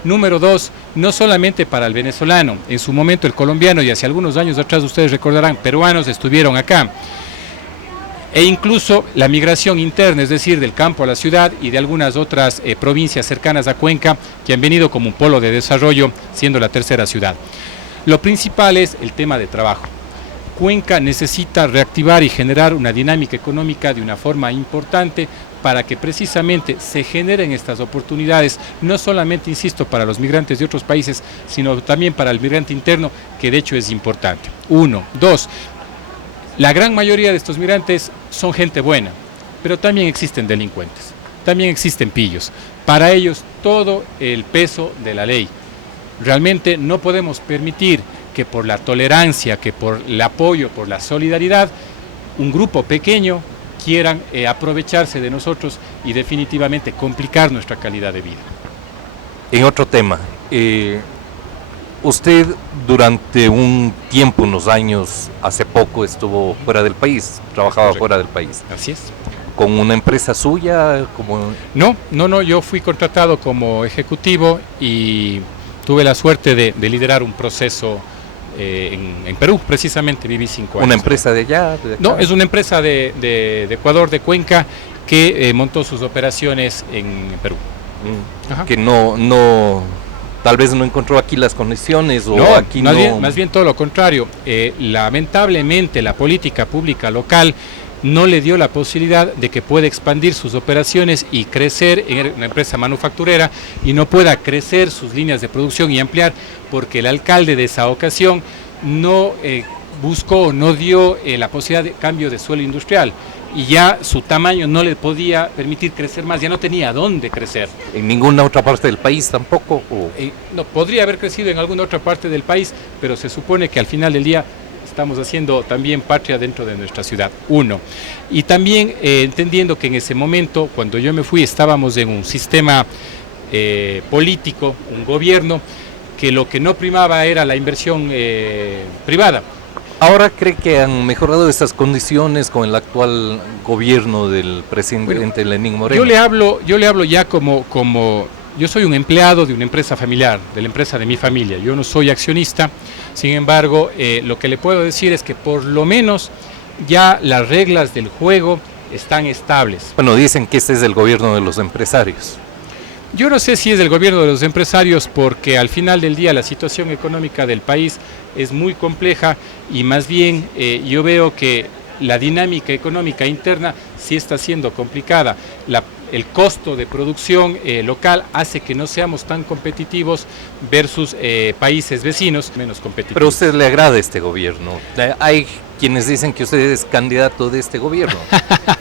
Número 2, no solamente para el venezolano, en su momento el colombiano y hace algunos años atrás ustedes recordarán, peruanos estuvieron acá. E incluso la migración interna, es decir, del campo a la ciudad y de algunas otras provincias cercanas a Cuenca que han venido como un polo de desarrollo, siendo la tercera ciudad. Lo principal es el tema de trabajo. Cuenca necesita reactivar y generar una dinámica económica de una forma importante para que precisamente se generen estas oportunidades, no solamente, insisto, para los migrantes de otros países, sino también para el migrante interno, que de hecho es importante. 1, 2. La gran mayoría de estos migrantes son gente buena, pero también existen delincuentes, también existen pillos. Para ellos todo el peso de la ley. Realmente no podemos permitir que por la tolerancia, que por el apoyo, por la solidaridad, un grupo pequeño quieran aprovecharse de nosotros y definitivamente complicar nuestra calidad de vida. En otro tema, usted durante un tiempo, unos años, hace poco estuvo fuera del país, trabajaba Correcto. fuera del país. Así es. ¿Con una empresa suya? No, yo fui contratado como ejecutivo y tuve la suerte de liderar un proceso en Perú, precisamente viví 5 años. ¿Una empresa de allá? No, es una empresa de Ecuador, de Cuenca, que montó sus operaciones en Perú. Que no tal vez no encontró aquí las condiciones o No, aquí más bien todo lo contrario. Lamentablemente la política pública local no le dio la posibilidad de que pueda expandir sus operaciones y crecer en una empresa manufacturera y no pueda crecer sus líneas de producción y ampliar, porque el alcalde de esa ocasión no buscó, no dio la posibilidad de cambio de suelo industrial, y ya su tamaño no le podía permitir crecer más, ya no tenía dónde crecer. en ninguna otra parte del país tampoco. No, podría haber crecido en alguna otra parte del país, pero se supone que al final del día estamos haciendo también patria dentro de nuestra ciudad, uno. Y también entendiendo que en ese momento, cuando yo me fui, estábamos en un sistema político, un gobierno, que lo que no primaba era la inversión privada. ¿Ahora cree que han mejorado estas condiciones con el actual gobierno del presidente Lenín Moreno? Yo le hablo ya como yo soy un empleado de una empresa familiar, de la empresa de mi familia. Yo no soy accionista, sin embargo, lo que le puedo decir es que por lo menos ya las reglas del juego están estables. Bueno, dicen que este es el gobierno de los empresarios. Yo no sé si es del gobierno de los empresarios, porque al final del día la situación económica del país es muy compleja y más bien yo veo que la dinámica económica interna sí está siendo complicada. El costo de producción local hace que no seamos tan competitivos versus países vecinos menos competitivos. Pero a usted le agrada este gobierno. Hay quienes dicen que usted es candidato de este gobierno.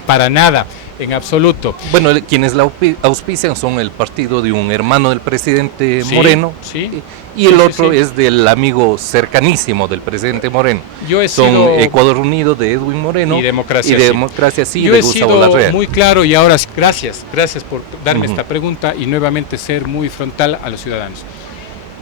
Para nada, en absoluto. Bueno, quienes la auspician son el partido de un hermano del presidente Sí, Moreno, sí. y el Sí, otro sí. es del amigo cercanísimo del presidente Moreno. Yo he Son sido Ecuador Unido de Edwin Moreno y Democracia y Sí. Democracia Sí Yo de he Gustavo sido Larrea. muy claro, y ahora gracias por darme Ujú. esta pregunta y nuevamente ser muy frontal a los ciudadanos.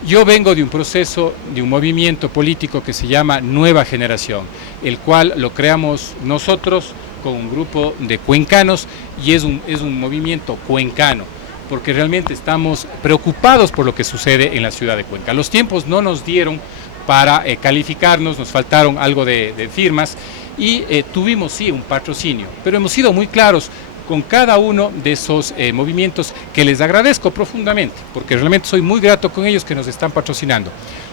Yo vengo de un proceso, de un movimiento político que se llama Nueva Generación, el cual lo creamos nosotros con un grupo de cuencanos, y es un movimiento cuencano, porque realmente estamos preocupados por lo que sucede en la ciudad de Cuenca. Los tiempos no nos dieron para calificarnos, nos faltaron algo de firmas, y tuvimos sí un patrocinio, pero hemos sido muy claros con cada uno de esos movimientos, que les agradezco profundamente, porque realmente soy muy grato con ellos que nos están patrocinando.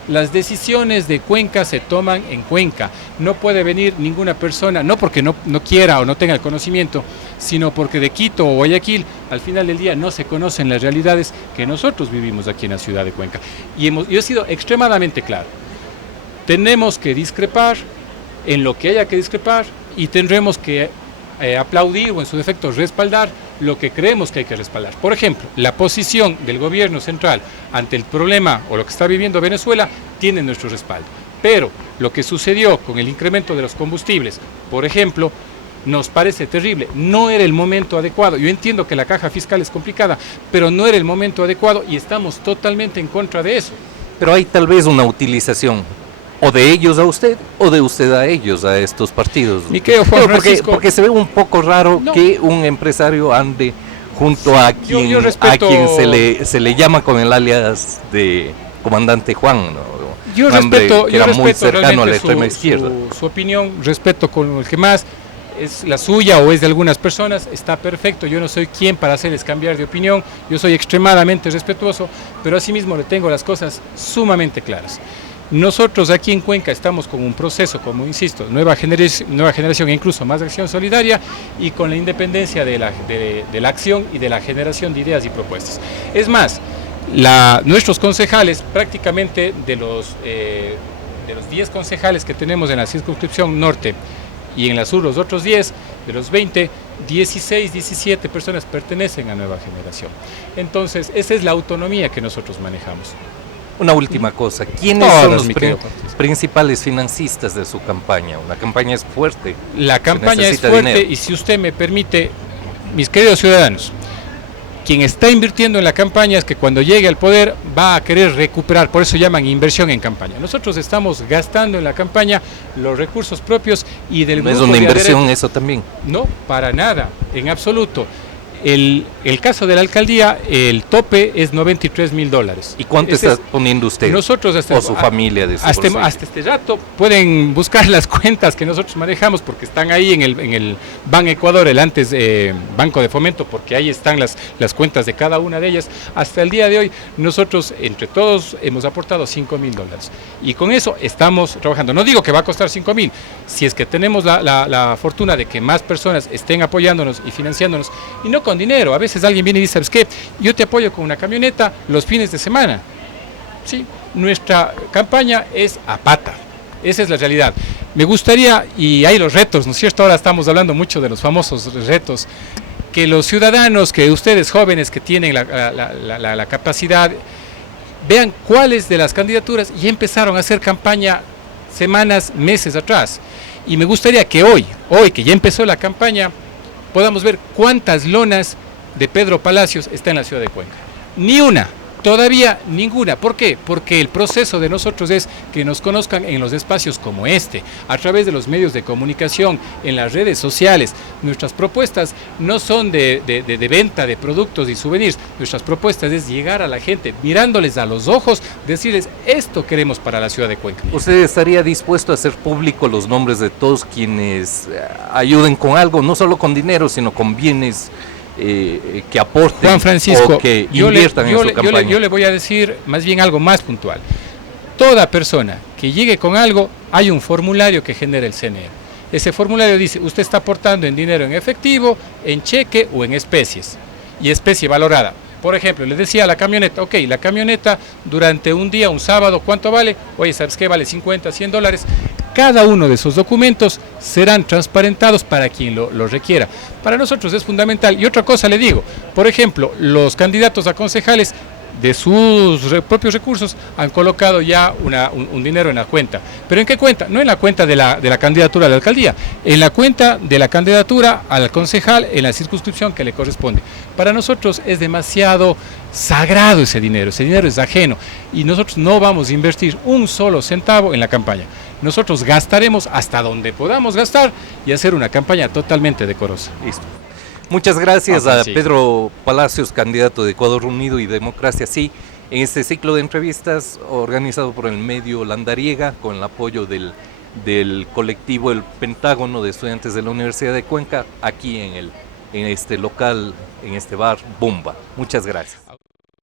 Las decisiones de Cuenca se toman en Cuenca, no puede venir ninguna persona, no porque no quiera o no tenga el conocimiento, sino porque de Quito o Guayaquil, al final del día no se conocen las realidades que nosotros vivimos aquí en la ciudad de Cuenca. Y yo he sido extremadamente claro, tenemos que discrepar en lo que haya que discrepar, y tendremos que aplaudir o en su defecto respaldar lo que creemos que hay que respaldar. Por ejemplo, la posición del gobierno central ante el problema o lo que está viviendo Venezuela tiene nuestro respaldo. Pero lo que sucedió con el incremento de los combustibles, por ejemplo, nos parece terrible. No era el momento adecuado. Yo entiendo que la caja fiscal es complicada, pero no era el momento adecuado y estamos totalmente en contra de eso. Pero hay tal vez una utilización o de ellos a usted o de usted a ellos, a estos partidos. Mi querido Juan Francisco, porque se ve un poco raro No. que un empresario ande junto a quien, yo respeto- a quien se le llama con el alias de comandante Juan, ¿no? Yo Un hombre respeto, que yo era muy respeto cercano a la realmente extrema izquierda. su opinión, respeto con el que más es la suya o es de algunas personas, está perfecto. Yo no soy quien para hacerles cambiar de opinión, yo soy extremadamente respetuoso, pero asimismo le tengo las cosas sumamente claras. Nosotros aquí en Cuenca estamos con un proceso, como insisto, nueva generación e incluso más acción solidaria, y con la independencia de la acción y de la generación de ideas y propuestas. Es más, nuestros concejales, prácticamente de los 10 concejales que tenemos en la circunscripción norte y en la sur los otros 10, de los 20, 16, 17 personas pertenecen a Nueva Generación. Entonces, esa es la autonomía que nosotros manejamos. Una última cosa, ¿quiénes Todas, son los mi querido Francisco. principales financistas de su campaña? Una campaña es fuerte. La campaña es necesita fuerte dinero. y si usted me permite, mis queridos ciudadanos, quien está invirtiendo en la campaña es que cuando llegue al poder va a querer recuperar, por eso llaman inversión en campaña. Nosotros estamos gastando en la campaña los recursos propios y del ¿No es grupo una de inversión adherentes. eso también? No, para nada, en absoluto. el caso de la alcaldía, el tope es $93,000. ¿Y cuánto está poniendo usted nosotros o su familia de su bolsillo? hasta este rato pueden buscar las cuentas que nosotros manejamos porque están ahí en el Ban Ecuador, el antes Banco de Fomento, porque ahí están las cuentas de cada una de ellas. Hasta el día de hoy nosotros entre todos hemos aportado $5,000 y con eso estamos trabajando. No digo que va a costar 5,000, si es que tenemos la fortuna de que más personas estén apoyándonos y financiándonos, y no con dinero. A veces alguien viene y dice, ¿sabes qué? Yo te apoyo con una camioneta los fines de semana. Sí, nuestra campaña es a pata. Esa es la realidad. Me gustaría, y hay los retos, ¿no es cierto? Ahora estamos hablando mucho de los famosos retos, que los ciudadanos, que ustedes jóvenes que tienen la capacidad, vean cuáles de las candidaturas ya empezaron a hacer campaña semanas, meses atrás. Y me gustaría que hoy que ya empezó la campaña, podamos ver cuántas lonas de Pedro Palacios está en la ciudad de Cuenca. Ni una, todavía ninguna. ¿Por qué? Porque el proceso de nosotros es que nos conozcan en los espacios como este, a través de los medios de comunicación, en las redes sociales. Nuestras propuestas no son de venta de productos y souvenirs, nuestras propuestas es llegar a la gente, mirándoles a los ojos, decirles, esto queremos para la ciudad de Cuenca. ¿Usted estaría dispuesto a hacer público los nombres de todos quienes ayuden con algo, no solo con dinero, sino con bienes que aporten Juan Francisco, o que inviertan en su campaña? Yo le voy a decir más bien algo más puntual. Toda persona que llegue con algo, hay un formulario que genera el CNE. Ese formulario dice, usted está aportando en dinero en efectivo, en cheque o en especies, y especie valorada. Por ejemplo, le decía a la camioneta, ok, la camioneta durante un día, un sábado, ¿cuánto vale? Oye, ¿sabes qué? Vale $50, $100. Cada uno de esos documentos serán transparentados para quien lo requiera. Para nosotros es fundamental. Y otra cosa le digo, por ejemplo, los candidatos a concejales de sus propios recursos han colocado ya un dinero en la cuenta. ¿Pero en qué cuenta? No en la cuenta de la candidatura a la alcaldía, en la cuenta de la candidatura al concejal en la circunscripción que le corresponde. Para nosotros es demasiado sagrado ese dinero es ajeno y nosotros no vamos a invertir un solo centavo en la campaña. Nosotros gastaremos hasta donde podamos gastar y hacer una campaña totalmente decorosa. Listo. Muchas gracias a Pedro Palacios, candidato de Ecuador Unido y Democracia Sí, en este ciclo de entrevistas organizado por el medio Landariega con el apoyo del colectivo El Pentágono de estudiantes de la Universidad de Cuenca, aquí en este local, en este bar Bumba. Muchas gracias.